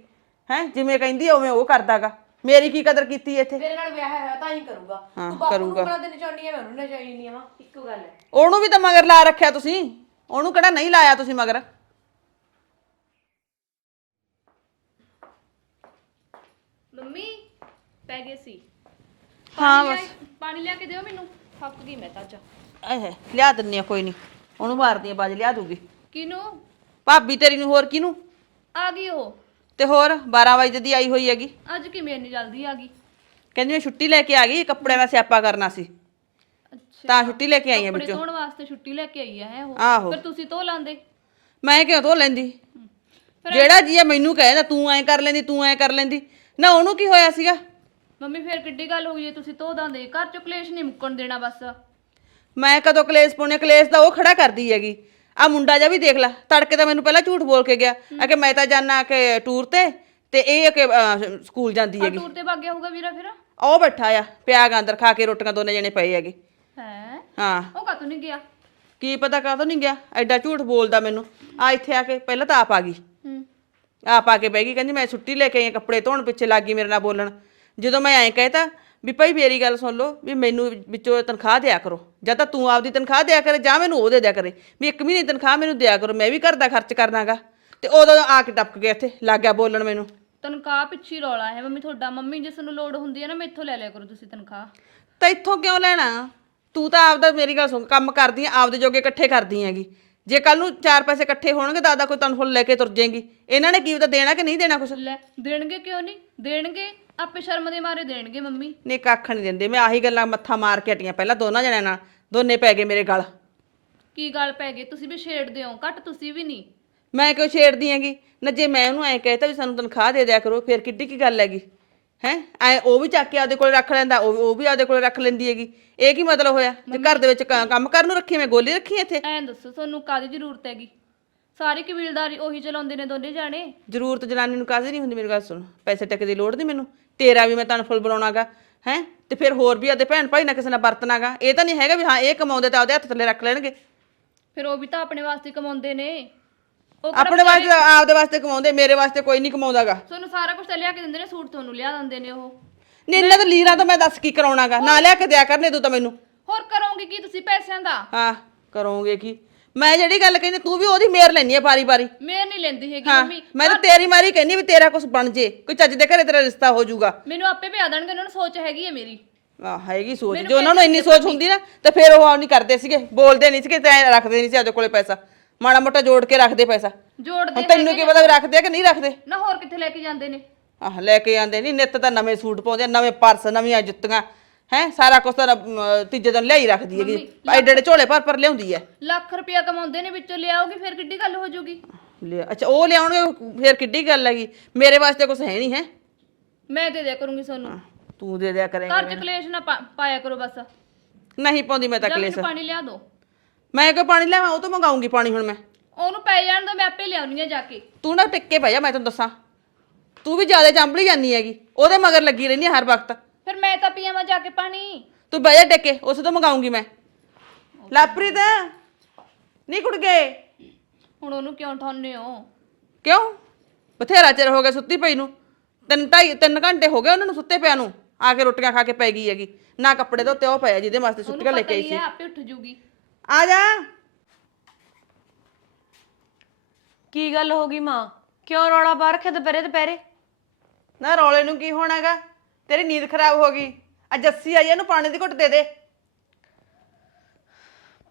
C: ਹੈ ਜਿਵੇਂ ਕਹਿੰਦੀ ਆ ਉਵੇਂ ਉਹ ਕਰਦਾਗਾ। ਮੇਰੀ ਕੀ ਕਦਰ ਕੀਤੀ ਇੱਥੇ?
B: ਮੇਰੇ ਨਾਲ ਵਿਆਹ ਹੋਇਆ ਤਾਂ ਹੀ ਕਰੂਗਾ। ਤੂੰ ਬਾਪੂ ਨੂੰ ਬਣਾ ਦੇ ਨਚਾਉਣੀ ਆ ਮੈਂ ਉਹਨੂੰ ਨਚਾਉਣੀ ਆ ਇੱਕੋ ਗੱਲ ਹੈ।
C: ਉਹਨੂੰ ਵੀ ਤਾਂ ਮਗਰ ਲਾ ਰੱਖਿਆ ਤੁਸੀਂ। ਉਹਨੂੰ ਕਿਹੜਾ ਨਹੀਂ ਲਾਇਆ ਤੁਸੀਂ ਮਗਰ?
D: ਮੰਮੀ ਪੈ ਗਏ ਸੀ।
C: ਹਾਂ
D: ਪਾਣੀ
C: ਬਸ।
D: ਲਿਆ- ਪਾਣੀ ਲਿਆ ਕੇ ਦਿਓ ਮੈਨੂੰ। ਥੱਕ ਗਈ ਮੈਂ ਤਾਂ ਅੱਜ।
C: ਆਏ ਹੈ ਲਿਆ ਦਿੰਨੀ ਆ ਕੋਈ ਨਹੀਂ। ਉਹਨੂੰ ਮਾਰਦੀ ਆ ਬਾਜ ਲਿਆ ਦੂਗੀ।
D: ਕਿਨੂੰ?
C: ਭਾਬੀ ਤੇਰੀ ਨੂੰ ਹੋਰ ਕਿਹਨੂੰ
D: ਆ ਗਈ ਉਹ।
C: ਤੇ ਹੋਰ 12 ਵਜੇ ਦੀ ਆਈ ਹੋਈ ਹੈਗੀ।
D: ਅੱਜ ਕਿਵੇਂ ਇੰਨੀ ਜਲਦੀ ਆ ਗਈ?
C: ਕਹਿੰਦੀ ਮੈਂ ਛੁੱਟੀ ਲੈ ਕੇ ਆ ਗਈ ਕੱਪੜਿਆਂ ਦਾ ਸਿਆਪਾ ਕਰਨਾ ਸੀ।
D: ਅੱਛਾ।
C: ਤਾਂ ਛੁੱਟੀ ਲੈ ਕੇ ਆਈ ਆ
D: ਕੱਪੜੇ
C: ਵਿੱਚੋਂ।
D: ਧੋਣ ਵਾਸਤੇ ਛੁੱਟੀ ਲੈ ਕੇ ਆਈ ਆ ਹੈ ਉਹ?
C: ਆਹੋ।
D: ਫਿਰ ਤੁਸੀਂ ਧੋ ਲਾਂਦੇ।
C: ਮੈਂ ਕਿਉਂ ਧੋ ਲੈਂਦੀ? ਜਿਹੜਾ ਜੀ ਮੈਨੂੰ ਕਹਿੰਦਾ ਤੂੰ ਐਂ ਕਰ ਲੈਂਦੀ ਤੂੰ ਐਂ ਕਰ ਲੈਂਦੀ। ਨਾ ਉਹਨੂੰ ਕੀ ਹੋਇਆ ਸੀਗਾ?
D: ਮੰਮੀ ਫਿਰ ਕਿੱਡੀ ਗੱਲ ਹੋ ਗਈ ਜੇ ਤੁਸੀਂ ਧੋ ਦਾਂਦੇ। ਘਰ ਚ ਕਲੇਸ਼ ਨਹੀਂ ਮੁੱਕਣ ਦੇਣਾ ਬਸ।
C: ਮੈਂ ਕਦੋਂ ਕਲੇਸ਼ ਪਾਉਣੇ ਕਲੇਸ਼ ਤਾਂ ਉਹ ਖੜਾ ਕਰਦੀ ਹੈਗੀ। ਆ ਮੁੰਡਾ ਜਾ ਵੀ ਦੇਖ ਲੈ ਤੜਕੇ ਤਾਂ ਮੈਨੂੰ ਪਹਿਲਾਂ ਝੂਠ ਬੋਲ ਕੇ ਗਿਆ। ਆ ਕਿ ਮੈਂ ਤਾਂ ਜਾਣਾ ਕਿ ਟੂਰ ਤੇ ਤੇ ਇਹ ਕਿ ਅਹ, ਸਕੂਲ ਜਾਂਦੀ ਹੈਗੀ।
D: ਟੂਰ ਤੇ ਗਿਆ ਹੋਊਗਾ ਵੀਰਾ ਫਿਰ?
C: ਉਹ ਬੈਠਾ ਆ ਪਿਆ ਗਾ ਅੰਦਰ ਖਾ ਕੇ ਰੋਟੀਆਂ ਦੋਨੇ ਜਣੇ ਪਏ ਹੈਗੇ।
D: ਹੈ?
C: ਹਾਂ।
D: ਉਹ ਕਾਤੋਂ ਨਹੀਂ ਗਿਆ?
C: ਕੀ ਪਤਾ ਕਾਹਤੋਂ ਨਹੀਂ ਗਿਆ ਐਡਾ ਝੂਠ ਬੋਲਦਾ ਮੈਨੂੰ। ਆ ਇੱਥੇ ਆ ਕੇ ਪਹਿਲਾਂ ਤਾਂ ਆਪ ਆ ਗਈ।
D: ਹੂੰ।
C: ਆਪ ਆ ਕੇ ਬਹਿ ਗਈ ਕਹਿੰਦੀ ਮੈਂ ਛੁੱਟੀ ਲੈ ਕੇ ਆਈ ਹਾਂ, ਕੱਪੜੇ ਧੋਣ ਪਿੱਛੇ ਲੱਗ ਗਈ ਮੇਰੇ ਨਾਲ ਬੋਲਣ। ਜਦੋਂ ਮੈਂ ਐਂ ਕਹਿਤਾ ਵੀ ਭਾਈ ਮੇਰੀ ਗੱਲ ਸੁਣ ਲਓ ਵੀ ਮੈਨੂੰ ਵਿੱਚੋਂ ਤਨਖਾਹ ਦਿਆ ਕਰੋ। ਜਾਂ ਤਾਂ ਤੂੰ ਆਪਦੀ ਤਨਖਾਹ ਦਿਆ ਕਰੇ ਜਾਂ ਮੈਨੂੰ ਉਹ ਦੇ ਦਿਆ ਕਰੇ। ਵੀ ਇੱਕ ਮਹੀਨੇ ਦੀ ਤਨਖਾਹ ਮੈਨੂੰ ਦਿਆ ਕਰੋ ਮੈਂ ਵੀ ਘਰ ਦਾ ਖਰਚ ਕਰਨਾਗਾ। ਤੇ ਉਦੋਂ ਆ ਕੇ ਟਪਕ ਗਿਆ ਇੱਥੇ ਲੱਗ ਗਿਆ ਬੋਲਣ ਮੈਨੂੰ।
D: ਤਨਖਾਹ ਪਿੱਛੇ ਰੌਲਾ ਹੈ ਮੰਮੀ ਤੁਹਾਡਾ ਮੰਮੀ ਜਿਸ ਨੂੰ ਲੋੜ ਹੁੰਦੀ ਹੈ ਨਾ ਮੈਥੋਂ ਲੈ ਲਿਆ ਕਰੋ ਤੁਸੀਂ ਤਨਖਾਹ।
C: ਤਾਂ ਇੱਥੋਂ ਕਿਉਂ ਲੈਣਾ? ਤੂੰ ਤਾਂ ਆਪਦਾ ਮੇਰੀ ਗੱਲ ਸੁਣ ਕੰਮ ਕਰਦੀ ਆ ਆਪਦੇ ਜੋਗੇ ਇਕੱਠੇ ਕਰਦੀ ਹੈਗੀ। ਜੇ ਕੱਲ ਨੂੰ ਚਾਰ ਪੈਸੇ ਇਕੱਠੇ ਹੋਣਗੇ ਦਾਦਾ ਕੋਈ ਤਨਖਾਹ ਲੈ ਕੇ ਤੁਰ ਜਾਏਗੀ ਇਹਨਾਂ ਨੇ ਕੀ ਪਤਾ ਦੇਣਾ ਕਿ ਨਹੀਂ ਦੇਣਾ ਕੁਛ?
D: ਲੈ ਦੇਣਗੇ ਕਿਉਂ ਨਹੀਂ? ਦੇਣਗੇ। ਆਪੇ ਸ਼ਰਮ ਦੇ ਮਾਰੇ ਦੇਣਗੇ ਮੰਮੀ।
C: ਨਹੀਂ ਕੱਖ ਨਹੀਂ ਦਿੰਦੇ। ਮੈਂ ਆਹੀ ਗੱਲਾਂ ਮੱਥਾ ਮਾਰ ਕੇ ਹਟੀਆਂ ਪਹਿਲਾਂ ਦੋਨਾਂ ਜਣਿਆਂ ਨਾਲ। ਦੋਨੇ ਪੈ ਗਏ ਮੇਰੇ ਗਲ।
D: ਕੀ ਗੱਲ ਪੈ ਗਈ? ਤੁਸੀਂ ਵੀ ਛੇੜਦੇ ਹੋ। ਘੱਟ ਤੁਸੀਂ ਵੀ ਨਹੀਂ।
C: ਮੈਂ ਕਿਉਂ ਛੇੜਦੀ ਹੈਗੀ? ਨਾ ਜੇ ਮੈਂ ਉਹਨੂੰ ਐਂ ਕਹਿਤਾ ਵੀ ਸਾਨੂੰ ਤਨਖਾਹ ਦੇ ਦਿਆ ਕਰੋ ਫਿਰ ਕਿੱਡੀ ਕੀ ਗੱਲ ਹੈਗੀ? ਹੈ? ਐ ਉਹ ਵੀ ਚੱਕ ਕੇ ਆਪਦੇ ਕੋਲ ਰੱਖ ਲੈਂਦਾ ਉਹ ਉਹ ਵੀ ਆਪਦੇ ਕੋਲ ਰੱਖ ਲੈਂਦੀ ਹੈਗੀ। ਇਹ ਕੀ ਮਤਲਬ ਹੋਇਆ? ਤੇ ਘਰ ਦੇ ਵਿੱਚ ਕ- ਕੰਮ ਕਰਨ ਨੂੰ ਰੱਖੀ ਮੈਂ ਗੋਲੀ ਰੱਖੀ ਇੱਥੇ?
D: ਐਂ ਦੱਸੋ ਤੁਹਾਨੂੰ ਕਾਦੀ ਜ਼ਰੂਰਤ ਹੈਗੀ? ਸਾਰੀ ਕਬੀਲਦਾਰੀ ਉਹੀ ਚਲਾਉਂਦੇ ਨੇ ਦੋਨੇ ਜਾਣੇ।
C: ਜ਼ਰੂਰਤ ਜਨਾਨੀ ਨੂੰ ਕਾਹਦੀ ਨਹੀਂ ਹੁੰਦੀ? ਮੇਰੀ ਗੱਲ ਸੁਣ। ਪੈਸੇ ਟੱਕੇ ਦੀ ਲੋੜ ਨਹੀਂ ਮੈਨੂੰ। ਤੇਰਾ ਵੀ ਮੈਂ ਤਨ ਫੁੱਲ ਬਣਾਉਣਾਗਾ ਹੈ? ਤੇ ਫਿਰ ਹੋਰ ਵੀ ਆਦੇ ਭੈਣ ਭਾਈ ਨਾਲ ਕਿਸੇ ਨਾਲ ਵਰਤਨਾਗਾ ਇਹ ਤਾਂ ਨਹੀਂ ਹੈਗਾ ਵੀ ਹਾਂ ਇਹ ਕਮਾਉਂਦੇ ਤਾਂ ਆਪਦੇ ਹੱਥ ਥੱਲੇ ਰੱਖ ਲੈਣਗੇ।
D: ਫਿਰ ਉਹ ਵੀ ਤਾਂ ਆਪਣੇ ਵਾਸਤੇ ਕਮਾਉਂਦੇ ਨੇ। ਉਹ ਕਿਹੜਾ
C: ਆਪਣੇ ਵਾਸਤੇ ਆਪਦੇ ਵਾਸਤੇ ਕਮਾਉਂਦੇ ਮੇਰੇ ਵਾਸਤੇ ਕੋਈ ਨਹੀਂ ਕਮਾਉਂਦਾਗਾ।
D: ਤੁਹਾਨੂੰ ਸਾਰਾ ਕੁਝ ਲਿਆ ਕੇ ਦਿੰਦੇ ਨੇ ਸੂਟ ਤੁਹਾਨੂੰ ਲਿਆ ਦਿੰਦੇ ਨੇ ਉਹ।
C: ਨਹੀਂ ਇਹਨਾਂ ਤਾਂ ਲੀਰਾਂ ਤਾਂ ਮੈਂ ਦੱਸ ਕੀ ਕਰਾਉਣਾਗਾ? ਨਾ ਲਿਆ ਕੇ ਦਿਆ ਕਰਨੇ ਤੂੰ ਤਾਂ ਮੈਨੂੰ।
D: ਹੋਰ ਕਰੋਗੇ ਕੀ ਤੁਸੀਂ ਪੈਸਿਆਂ ਦਾ?
C: ਹਾਂ ਕਰੋਗੇ ਕੀ? ਮੈਂ ਜਿਹੜੀ ਗੱਲ ਕਹਿੰਦੀ ਤੂੰ ਵੀ ਉਹਦੀ ਮੇਰ ਲੈਣੀ ਆ ਬਾਰੀ ਬਾਰੀ
D: ਮੇਰ ਨਹੀਂ ਲੈਂਦੀ ਹੈਗੀ
C: ਹਾਂ
D: ਮੰਮੀ।
C: ਮੈਂ ਤਾਂ ਤੇਰੀ ਮਾਰੀ ਕਹਿੰਦੀ ਵੀ ਤੇਰਾ ਕੁਝ ਬਣ ਜੇ ਕੋਈ ਚੱਜ ਦੇ ਘਰੇ ਤੇਰਾ ਰਿਸ਼ਤਾ ਹੋ ਜਾਊਗਾ।
D: ਮੈਨੂੰ ਆਪੇ ਪਿਆ ਦੇਣਗੇ ਉਹਨਾਂ ਨੂੰ ਸੋਚ ਹੈਗੀ ਹੈ ਮੇਰੀ।
C: ਆ ਹੈਗੀ ਸੋਚ। ਜੇ ਉਹਨਾਂ ਨੂੰ ਇੰਨੀ ਸੋਚ ਹੁੰਦੀ ਨਾ ਤਾਂ ਫਿਰ ਉਹ ਆ ਨਹੀਂ ਕਰਦੇ ਸੀਗੇ ਬੋਲਦੇ ਨਹੀਂ ਸੀਗੇ ਤੇ ਰੱਖਦੇ ਨਹੀਂ ਸੀ ਆਪਦੇ ਕੋਲੇ ਪੈਸਾ। ਮਾੜਾ ਮੋਟਾ ਜੋੜ ਕੇ ਰੱਖਦੇ ਪੈਸਾ।
D: ਜੋੜਦੇ
C: ਹੁਣ ਤੈਨੂੰ ਕੀ ਪਤਾ ਵੀ ਰੱਖਦੇ ਆ ਕਿ ਨਹੀਂ ਰੱਖਦੇ?
D: ਨਾ ਹੋਰ ਕਿੱਥੇ ਲੈ ਕੇ ਜਾਂਦੇ ਨੇ?
C: ਆਹ ਲੈ ਕੇ ਆਂਦੇ ਨਹੀਂ ਨਿੱਤ ਤਾਂ ਨਵੇਂ ਸੂਟ ਪਾਉਂਦੇ ਆ, ਨਵੇਂ ਪਰਸ ਨਵੀਆਂ ਜੁੱਤੀਆਂ। ਹੈ ਸਾਰਾ ਕੁਝ ਤਾਂ ਅਮ, ਤੀਜੇ ਦਿਨ ਲਿਆਈ ਰੱਖਦੀ ਹੈਗੀ। ਐਡੇ ਐਡੇ ਝੋਲੇ ਭਰ ਭਰ ਲਿਆਉਂਦੀ ਹੈ।
D: ਲੱਖ ਰੁਪਇਆ ਕਮਾਉਂਦੇ ਨੇ ਵਿੱਚੋਂ ਲਿਆਓਗੇ ਫਿਰ ਕਿੱਡੀ ਗੱਲ ਹੋ ਜਾਊਗੀ
C: ਲਿਆ ਅੱਛਾ ਉਹ ਲਿਆਉਣਗੇ ਫਿਰ ਕਿੱਡੀ ਗੱਲ ਹੈਗੀ। ਮੇਰੇ ਵਾਸਤੇ ਕੁਝ ਹੈ ਨਹੀਂ ਹੈ?
D: ਮੈਂ ਦੇ ਦਿਆ ਕਰੂੰਗੀ ਤੁਹਾਨੂੰ
C: ਤੂੰ ਦੇ ਦਿਆ ਕਰੇਂਗਾ
D: ਘਰ ਚ ਕਲੇਸ਼ ਨਾ ਪਾ- ਪਾਇਆ ਕਰੋ ਬਸ।
C: ਨਹੀਂ ਪਾਉਂਦੀ ਮੈਂ ਤਾਂ ਕਲੇਸ਼।
D: ਮੈਨੂੰ ਪਾਣੀ ਲਿਆ ਦਿਓ
C: ਮੈਂ ਕਿਉਂ ਪਾਣੀ ਲਿਆਵਾਂ? ਉਹ ਤੋਂ ਮੰਗਾਉਂਗੀ ਪਾਣੀ ਹੁਣ ਮੈਂ।
D: ਉਹਨੂੰ ਪੈ ਜਾਣ ਦੋ ਮੈਂ ਆਪੇ ਲਿਆਉਣੀ ਆ ਜਾ ਕੇ।
C: ਤੂੰ ਨਾ ਟਿੱਕੇ ਪੈ ਜਾ ਮੈਂ ਤੈਨੂੰ ਦੱਸਾਂ। ਤੂੰ ਵੀ ਜ਼ਿਆਦਾ ਚੰਬਲੀ ਜਾਂਦੀ ਹੈਗੀ। ਉਹਦੇ ਮਗਰ ਲੱਗੀ ਰਹਿੰਦੀ ਹੈ ਹਰ ਵਕਤ।
D: ਫਿਰ ਮੈਂ ਤਾਂ ਪੀਵਾਂ ਜਾ ਕੇ ਪਾਣੀ।
C: ਤੂੰ ਬਹਿ ਜਾ ਟਿੱਕੇ ਉਸ ਤੋਂ ਮੰਗਾਉਂਗੀ ਮੈਂ। ਲਾਪ੍ਰੀਤ ਨਹੀਂ ਕੁੜ ਗਏ?
D: ਹੁਣ ਉਹਨੂੰ ਕਿਉਂ ਠਾਉਂਦੇ ਹੋ?
C: ਕਿਉਂ? ਬਥੇਰਾ ਚਿਰ ਹੋ ਗਿਆ ਸੁੱਤੀ ਪਈ ਨੂੰ। ਤਿੰਨ ਢਾਈ ਤਿੰਨ ਘੰਟੇ ਹੋ ਗਏ ਉਹਨਾਂ ਨੂੰ ਸੁੱਤੇ ਪਿਆ ਨੂੰ। ਆ ਕੇ ਰੋਟੀਆਂ ਖਾ ਕੇ ਪੈ ਗਈ ਹੈਗੀ। ਨਾ ਕੱਪੜੇ ਧੋਤੇ ਉਹ ਪਿਆ ਜਿਹਦੇ ਵਾਸਤੇ ਸੁੱਤੀਆਂ ਲੈ ਕੇ ਆਈ ਸੀ।
D: ਆਪੇ ਉੱਠ ਜੂਗੀ।
C: ਆ ਜਾ।
B: ਕੀ ਗੱਲ ਹੋ ਗਈ ਮਾਂ? ਕਿਉਂ ਰੌਲਾ ਪਾ ਰੱਖਿਆ ਦੁਪਹਿਰੇ ਦੁਪਹਿਰੇ
C: ਨਾ ਰੌਲੇ ਨੂੰ ਕੀ ਹੋਣਾਗਾ? ਤੇਰੀ ਨੀਂਦ ਖਰਾਬ ਹੋ ਗਈ। ਆ ਜੱਸੀ ਆਈ ਇਹਨੂੰ ਪਾਣੀ ਦੀ ਘੁੱਟ ਦੇ ਦੇ।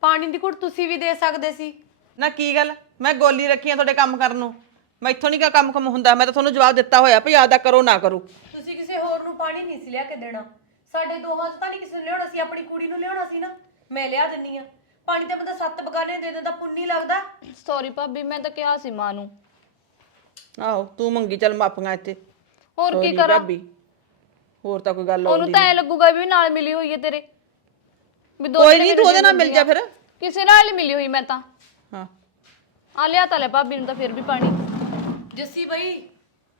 B: ਪਾਣੀ ਦੀ ਘੁੱਟ ਤੁਸੀਂ ਵੀ ਦੇ ਸਕਦੇ ਸੀ।
C: ਨਾ ਕੀ ਗੱਲ? ਮੈਂ ਗੋਲੀ ਰੱਖੀ ਆ ਤੁਹਾਡੇ ਕੰਮ ਕਰਨ ਨੂੰ। ਮੈਥੋਂ ਨਹੀਂ ਕਾ ਕੰਮ ਕੰਮ ਹੁੰਦਾ ਮੈਂ ਤਾਂ ਤੁਹਾਨੂੰ ਜਵਾਬ ਦਿੱਤਾ ਹੋਇਆ ਭਈ ਆਦਾ ਕਰੋ ਨਾ ਕਰੋ।
B: ਤੁਸੀਂ ਕਿਸੇ ਹੋਰ ਨੂੰ ਪਾਣੀ ਨਹੀਂ ਸੀ ਲਿਆ ਕੇ ਦੇਣਾ। ਸਾਡੇ ਦੋਹਾਂ 'ਚ ਤਾਂ ਨਹੀਂ ਕਿਸੇ ਨੂੰ ਲਿਆਉਣਾ ਸੀ ਆਪਣੀ ਕੁੜੀ ਨੂੰ ਲਿਆਉਣਾ ਸੀ ਨਾ। ਮੈਂ ਲਿਆ ਦਿੰਨੀ ਆ। ਪਾਣੀ ਤਾਂ ਬੰਦਾ ਸੱਤ ਬਗਾਨੇ ਦੇ ਦਿੰਦਾ ਪੁੰਨੀ ਲੱਗਦਾ।
D: ਸੌਰੀ ਭਾਬੀ ਮੈਂ ਤਾਂ ਕਿਹਾ ਸੀ ਮਾਂ ਨੂੰ।
C: ਆਹੋ ਤੂੰ ਮੰਗੀ ਚੱਲ ਮਾਪੀਆਂ ਇੱਥੇ।
D: ਹੋਰ ਕੀ
C: Sorry
D: ਕਰਾਂ?
C: ਭਾਬੀ। ਹੋਰ ਤਾਂ ਕੋਈ ਗੱਲ
D: ਉਹਨੂੰ ਤਾਂ ਐ ਲੱਗੂਗਾ ਵੀ ਨਾਲ ਮਿਲੀ ਹੋਈ ਹੈ ਤੇਰੇ। ਵੀ ਦੋ
C: ਕੋਈ ਨਹੀਂ ਤੂੰ ਉਹਦੇ ਨਾਲ ਮਿਲ ਜਾ ਫਿਰ।
D: ਕਿਸੇ ਨਾਲ ਹੀ ਮਿਲੀ ਹੋਈ ਮੈਂ ਤਾਂ।
C: ਹਾਂ।
D: ਆ ਲਿਆ ਤਾਂ ਲੈ ਭਾਬੀ ਨੂੰ ਤਾਂ ਫਿਰ ਵੀ ਪਾਣੀ।
B: ਜੱਸੀ ਬਈ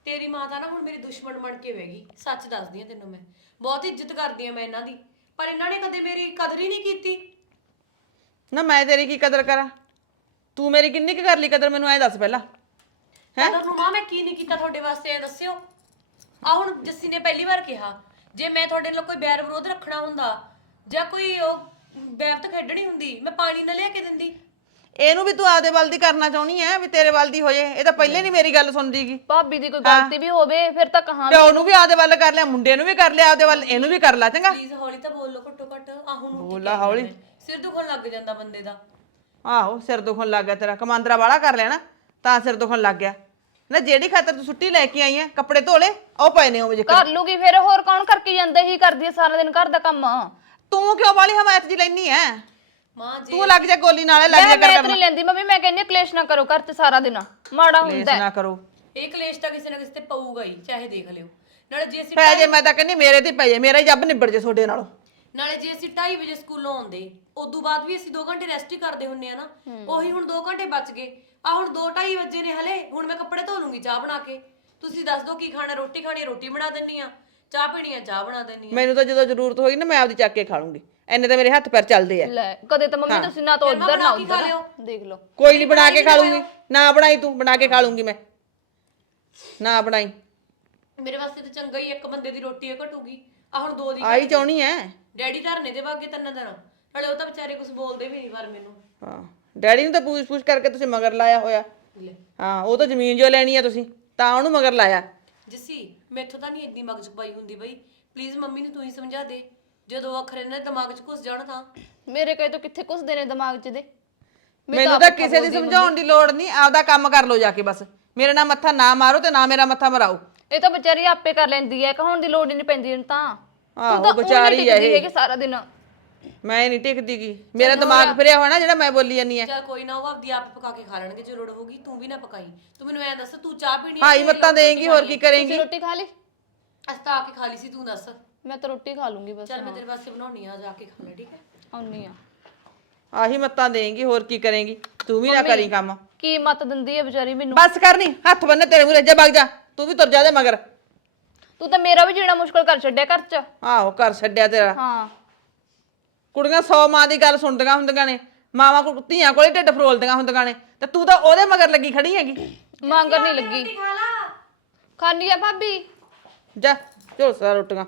B: ਤੇਰੀ ਮਾਂ ਤਾਂ ਨਾ ਹੁਣ ਮੇਰੀ ਦੁਸ਼ਮਣ ਬਣ ਕੇ ਬਹਿ ਸੱਚ ਦੱਸਦੀ ਆ ਤੈਨੂੰ ਮੈਂ। ਬਹੁਤ ਇੱਜ਼ਤ ਕਰਦੀ ਆ ਮੈਂ ਇਹਨਾਂ ਦੀ। ਪਰ ਇਹਨਾਂ ਨੇ ਕਦੇ ਮੇਰੀ ਕਦਰ ਹੀ ਨਹੀਂ ਕੀਤੀ।
C: ਨਾ ਮੈਂ ਤੇਰੀ ਕੀ ਕਦਰ ਕਰਾਂ? ਤੂੰ ਮੇਰੀ ਕਿੰਨੀ ਕੁ ਕਰ ਲਈ ਕਦਰ? ਮੈਨੂੰ ਐ ਦੱਸ ਪਹਿਲਾਂ।
B: ਕਦਰ ਨੂੰ ਮਾਂ ਮੈਂ ਕੀ ਨਹੀਂ ਕੀਤਾ ਤੁਹਾਡੇ ਵਾਸਤੇ ਇਹ ਦੱਸਿਓ। ਆ ਹੁਣ ਜੱਸੀ ਨੇ ਪਹਿਲੀ ਵਾਰ ਕਿਹਾ ਜੇ ਮੈਂ ਤੁਹਾਡੇ ਨਾਲ ਕੋਈ ਬੈਰ ਵਿਰੋਧ ਰੱਖਣਾ ਹੁੰਦਾ ਜਾਂ ਕੋਈ ਉਹ ਬੈਵਤ ਖੇਡਣੀ ਹੁੰਦੀ ਮੈਂ ਪਾਣੀ ਨਾ ਲਿਆ ਕੇ ਦਿੰਦੀ।
C: ਇਹਨੂੰ ਵੀ ਤੂੰ ਆਪਦੇ ਵੱਲ ਦੀ ਕਰਨਾ ਚਾਹੁੰਦੀ ਐ ਵੀ ਤੇਰੇ ਵੱਲ ਦੀ ਹੋ ਜੇ ਇਹ ਤਾਂ ਪਹਿਲੇ ਨਹੀਂ ਮੇਰੀ ਗੱਲ ਸੁਣਦੀਗੀ।
D: ਭਾਬੀ ਦੀ ਕੋਈ ਗਲਤੀ ਵੀ ਹੋਵੇ ਫਿਰ ਤਾਂ ਕਹਾਂ
C: ਪਿਓ ਨੂੰ ਵੀ ਆਪਦੇ ਵੱਲ ਕਰ ਲਿਆ ਮੁੰਡੇ ਨੂੰ ਵੀ ਕਰ ਲਿਆ ਆਪਦੇ ਵੱਲ ਇਹਨੂੰ ਵੀ ਕਰ ਲਾ ਚੰਗਾ।
B: ਪਲੀਜ਼ ਹੌਲੀ ਤਾਂ ਬੋਲੋ ਘੱਟੋ ਘੱਟ ਆ ਹੁਣ ਉੱਠ
C: ਬੋਲਾ ਹੌਲੀ।
B: ਕੇ ਸਿਰ ਦੁਖਣ ਲੱਗ ਜਾਂਦਾ ਬੰਦੇ ਦਾ।
C: ਆਹੋ ਸਿਰ ਦੁਖਣ ਲੱਗ ਗਿਆ ਤੇਰਾ ਕਮਾਂਦਰਾ ਵਾਲਾ ਕਰ ਲੈਣਾ ਤਾਂ ਸਿਰ ਦੁਖਣ ਲੱਗ ਗਿਆ। ਨਾ ਜਿਹੜੀ ਖਾਤਰ ਤੂੰ ਛੁੱਟੀ ਲੈ ਕੇ ਆਈ ਐ ਕੱਪੜੇ ਧੋ ਲੈ ਉਹ ਪਏ ਨੇ ਉਹ ਜਿੱਕਰ।
D: ਕਰ ਲੂਗੀ ਫਿਰ ਹੋਰ ਕੌਣ ਕਰਕੇ ਜਾਂਦਾ ਹੀ ਕਰਦੀ ਸਾਰਾ ਦਿਨ ਘਰ ਦਾ ਕੰਮ?
C: ਤੂੰ ਕਿਉਂ ਵਾਲੀ ਹਮਾਇਤ ਜੀ ਲੈਣੀ ਐ?
B: ਮਾਂ ਜੀ।
C: ਤੂੰ ਲੱਗ ਜਾ ਗੋਲੀ ਨਾਲੇ ਲੱਗ ਜਾ
D: ਮੈਂ
C: ਕਰ
D: ਮੈਂ ਨਹੀਂ ਲੈਂਦੀ ਮੰਮੀ ਮੈਂ ਕਹਿੰਦੀ ਹਾਂ ਕਲੇਸ਼ ਨਾ ਕਰੋ ਘਰ 'ਚ ਸਾਰਾ ਦਿਨ। ਮਾੜਾ ਹੁੰਦਾ ਹੈ।
C: ਨਾ ਕਰੋ।
B: ਇਹ ਕਲੇਸ਼ ਤਾਂ ਕਿਸੇ ਨਾ ਕਿਸੇ ਤੇ ਪਊਗਾ ਹੀ ਚਾਹੇ ਦੇਖ ਲਿਓ। ਨਾਲੇ ਜੇ ਅਸੀਂ
C: ਪੈ ਜੇ ਮੈਂ ਤਾਂ ਕਹਿੰਦੀ ਮੇਰੇ ਤੇ ਪੈ ਜੇ ਮੇਰਾ ਹੀ ਜੱਬ ਨਿਬੜ ਜੇ ਤੁਹਾਡੇ ਨਾਲੋਂ।
B: ਨਾਲੇ ਜੇ ਅਸੀਂ 2:30 ਵਜੇ ਸਕੂਲੋਂ ਆਉਂਦੇ ਉਦੋਂ ਬਾਅਦ ਵੀ ਅਸੀਂ 2 ਘੰਟੇ ਰੈਸਟ ਹੀ ਕਰਦੇ ਹੁੰਨੇ ਆ ਨਾ। ਉਹੀ ਹੁਣ 2 ਘੰਟੇ ਬਚ ਗਏ। ਆ ਹੁਣ 2:30 ਵਜੇ ਨੇ ਹਲੇ ਹੁਣ ਮੈਂ ਕੱਪੜੇ ਧੋ ਲੂੰਗੀ ਚਾਹ ਬਣਾ ਕੇ। ਤੁਸੀਂ ਦੱਸ ਦਿਓ ਕੀ ਖਾਣਾ ਰੋਟੀ ਖਾਣੀ ਹੈ ਰੋਟੀ ਬਣਾ ਦਿੰਨੀ ਆ ਚਾਹ ਪੀਣੀ ਆ ਚਾਹ ਬਣਾ ਦਿੰਨੀ ਆ।
C: ਮੈਨੂੰ ਤਾਂ ਜਦੋਂ ਜ਼ਰੂਰਤ ਹੋਈ ਨਾ ਮੈਂ ਆਪਦੀ ਚੱਕ ਕੇ ਖਾ ਲੂੰਗੀ। ਐਨੇ ਤਾਂ ਮੇਰੇ ਹੱਥ ਪੈਰ ਚੱਲਦੇ ਆ।
D: ਲੈ ਕਦੇ ਤਾਂ ਮੰਮੀ ਤੁਸੀਂ ਨਾ ਤਾਂ ਉੱਧਰ ਨਾ ਉੱਧਰ। ਦੇਖ ਲਓ।
C: ਕੋਈ ਨਹੀਂ ਬਣਾ ਕੇ ਖਾ ਲੂੰਗੀ। ਨਾ ਬਣਾਈ ਤੂੰ ਬਣਾ ਕੇ ਖਾ ਲੂੰਗੀ ਮੈਂ। ਨਾ ਬਣਾਈ।
B: ਮੇਰੇ ਵਾਸਤੇ ਤਾਂ ਚੰਗਾ ਹੀ ਇੱਕ ਬੰਦੇ ਦੀ ਰੋਟੀ ਏ ਘਟੂਗੀ। ਆ ਹੁਣ ਦੋ ਦੀ
C: ਆਈ ਚਾਉਣੀ ਐ
B: ਡੈਡੀ ਧਰਨੇ ਦੇ ਵਾਗੇ ਤਿੰਨ ਦਿਨ। ਨਾਲੇ ਉਹ ਤਾਂ ਵਿਚਾਰੇ ਕੁਝ ਬੋਲਦੇ ਵੀ ਨਹੀਂ ਪਰ ਮੈਨੂੰ।
C: ਹਾਂ ਡੈਡੀ ਨੂੰ ਤਾਂ ਪੂਛ ਪੂਛ ਕਰਕੇ ਤੁਸੀਂ ਮਗਰ ਲਾਇਆ ਹੋਇਆ।
B: ਲੈ।
C: ਹਾਂ ਉਹ ਤਾਂ ਜ਼ਮੀਨ ਜੋ ਲੈਣੀ ਆ ਤੁਸੀਂ ਤਾਂ ਉਹਨੂੰ ਮਗਰ ਲਾਇਆ।
B: ਜੱਸੀ ਮੈਥੋਂ ਤਾਂ ਨਹੀਂ ਇੰਨੀ ਮਗਜ ਪਾਈ ਹੁੰਦੀ ਬਈ। ਪਲੀਜ਼ ਮੰਮੀ ਨੂੰ ਤੂੰ ਹੀ ਸਮਝਾ ਦੇ। ਜਦੋਂ ਅੱਖਰ ਇਹਨਾਂ ਦੇ ਦਿਮਾਗ 'ਚ ਘੁਸ ਜਾਣ ਤਾਂ।
D: ਮੇਰੇ ਕਹੇ ਤੋਂ ਕਿੱਥੇ ਕੁਸਦੇ ਨੇ ਦਿਮਾਗ 'ਚ ਦੇ?
C: ਮੈਨੂੰ ਤਾਂ ਕਿਸੇ ਦੀ ਸਮਝਾਉਣ ਦੀ ਲੋੜ ਨਹੀਂ ਆਪਦਾ ਕੰਮ ਕਰ ਲਓ ਜਾ ਕੇ ਬਸ। ਮੇਰੇ ਨਾਲ ਮੱਥਾ ਨਾ ਮਾਰੋ ਤੇ ਨਾ ਮੇਰਾ ਮੱਥਾ ਮਰਾਓ।
D: ਇਹ ਤਾਂ ਵਿਚਾਰੀ ਆਪੇ ਕਰ ਲੈਂਦੀ ਹੈ ਕਹਾਉਣ ਦੀ ਲੋੜ ਹੀ ਨਹੀਂ ਪੈਂਦੀ ਇਹਨੂੰ ਤਾਂ।
C: ਆਹੋ, ਵਿਚਾਰੀ ਆ
D: ਟਿਕਦੀ
C: ਇਹ।
D: ਸਾਰਾ ਦਿਨ।
C: ਮੈਂ ਨਹੀਂ ਟਿਕਦੀ ਗੀ ਮੇਰਾ ਦਿਮਾਗ ਫਿਰਿਆ ਹੋਇਆ ਨਾ ਜਿਹੜਾ ਮੈਂ ਬੋਲੀ ਜਾਂਦੀ ਆ।
B: ਚੱਲ ਕੋਈ ਨਾ ਉਹ ਆਪਦੀ ਆਪ ਪਕਾ ਕੇ ਖਾ ਲੈਣਗੇ ਜੇ ਲੋੜ ਹੋਗੀ ਤੂੰ ਵੀ ਨਾ ਪਕਾਈ। ਤੂੰ ਮੈਨੂੰ ਐਂ ਦੱਸ ਤੂੰ ਚਾਹ ਪੀਣੀ
C: ਹਾਈ ਮੱਤਾਂ ਦੇਂਗੀ ਹੋਰ ਕੀ ਕਰੇਂਗੀ?
D: ਤੁਸੀਂ ਰੋਟੀ ਖਾ ਲਈ?
B: ਅਸਤਾ ਆ ਕੇ ਖਾ ਲਈ ਸੀ ਤੂੰ ਦੱਸ।
D: ਮੈਂ ਤਾਂ ਰੋਟੀ ਖਾ ਲੂੰਗੀ ਬਸ
B: ਚੱਲ ਮੈਂ ਤੇਰੇ ਵਾਸਤੇ ਬਣਾਉਣੀ ਆ ਜਾ ਕੇ ਖਾ ਲੈ ਠੀਕ ਹੈ?
D: ਆਉਣੀ ਆ।
C: ਆਹੀ ਮੱਤਾਂ ਦੇਂਗੀ ਹੋਰ ਕੀ ਕਰੇਂਗੀ? ਤੂੰ ਵੀ ਨਾ ਕਰੀ ਕੰਮ।
D: ਕੀ ਮਤ ਦਿੰਦੀ ਹੈ ਵਿਚਾਰੀ ਮੈਨੂੰ?
C: ਬਸ ਕਰਨੀ ਹੱਥ ਬੰਨੇ ਤੇਰੇ ਮੂਰੇ ਜਾ ਵਗ ਜਾ। ਤੂੰ ਵੀ ਤੁਰ ਜਾ ਦੇ ਮਗਰ।
D: ਤੂੰ ਤਾਂ ਮੇਰਾ ਵੀ ਜੀਣਾ ਮੁਸ਼ਕਲ ਕਰ ਛੱਡਿਆ ਘਰ 'ਚ।
C: ਆਹੋ ਘਰ ਛੱਡਿਆ ਤੇਰਾ।
D: ਹਾਂ।
C: ਕੁੜੀਆਂ ਸੌ ਮਾਂ ਦੀ ਗੱਲ ਸੁਣਦੀਆਂ ਹੁੰਦੀਆਂ ਨੇ। ਮਾਵਾਂ ਕੋ ਧੀਆਂ ਕੋਲੇ ਢਿੱਡ ਫਰੋਲਦੀਆਂ ਹੁੰਦੀਆਂ ਨੇ। ਤੇ ਤੂੰ ਤਾਂ ਉਹਦੇ ਮਗਰ ਲੱਗੀ ਖੜੀ ਹੈਗੀ।
D: ਮੰਗਰ ਨਹੀਂ ਲੱਗੀ। ਖਾਣੀ ਆ ਭਾਬੀ।
C: ਜਾ ਝੋਲ ਸਾਰਾ ਰੋਟੀਆਂ।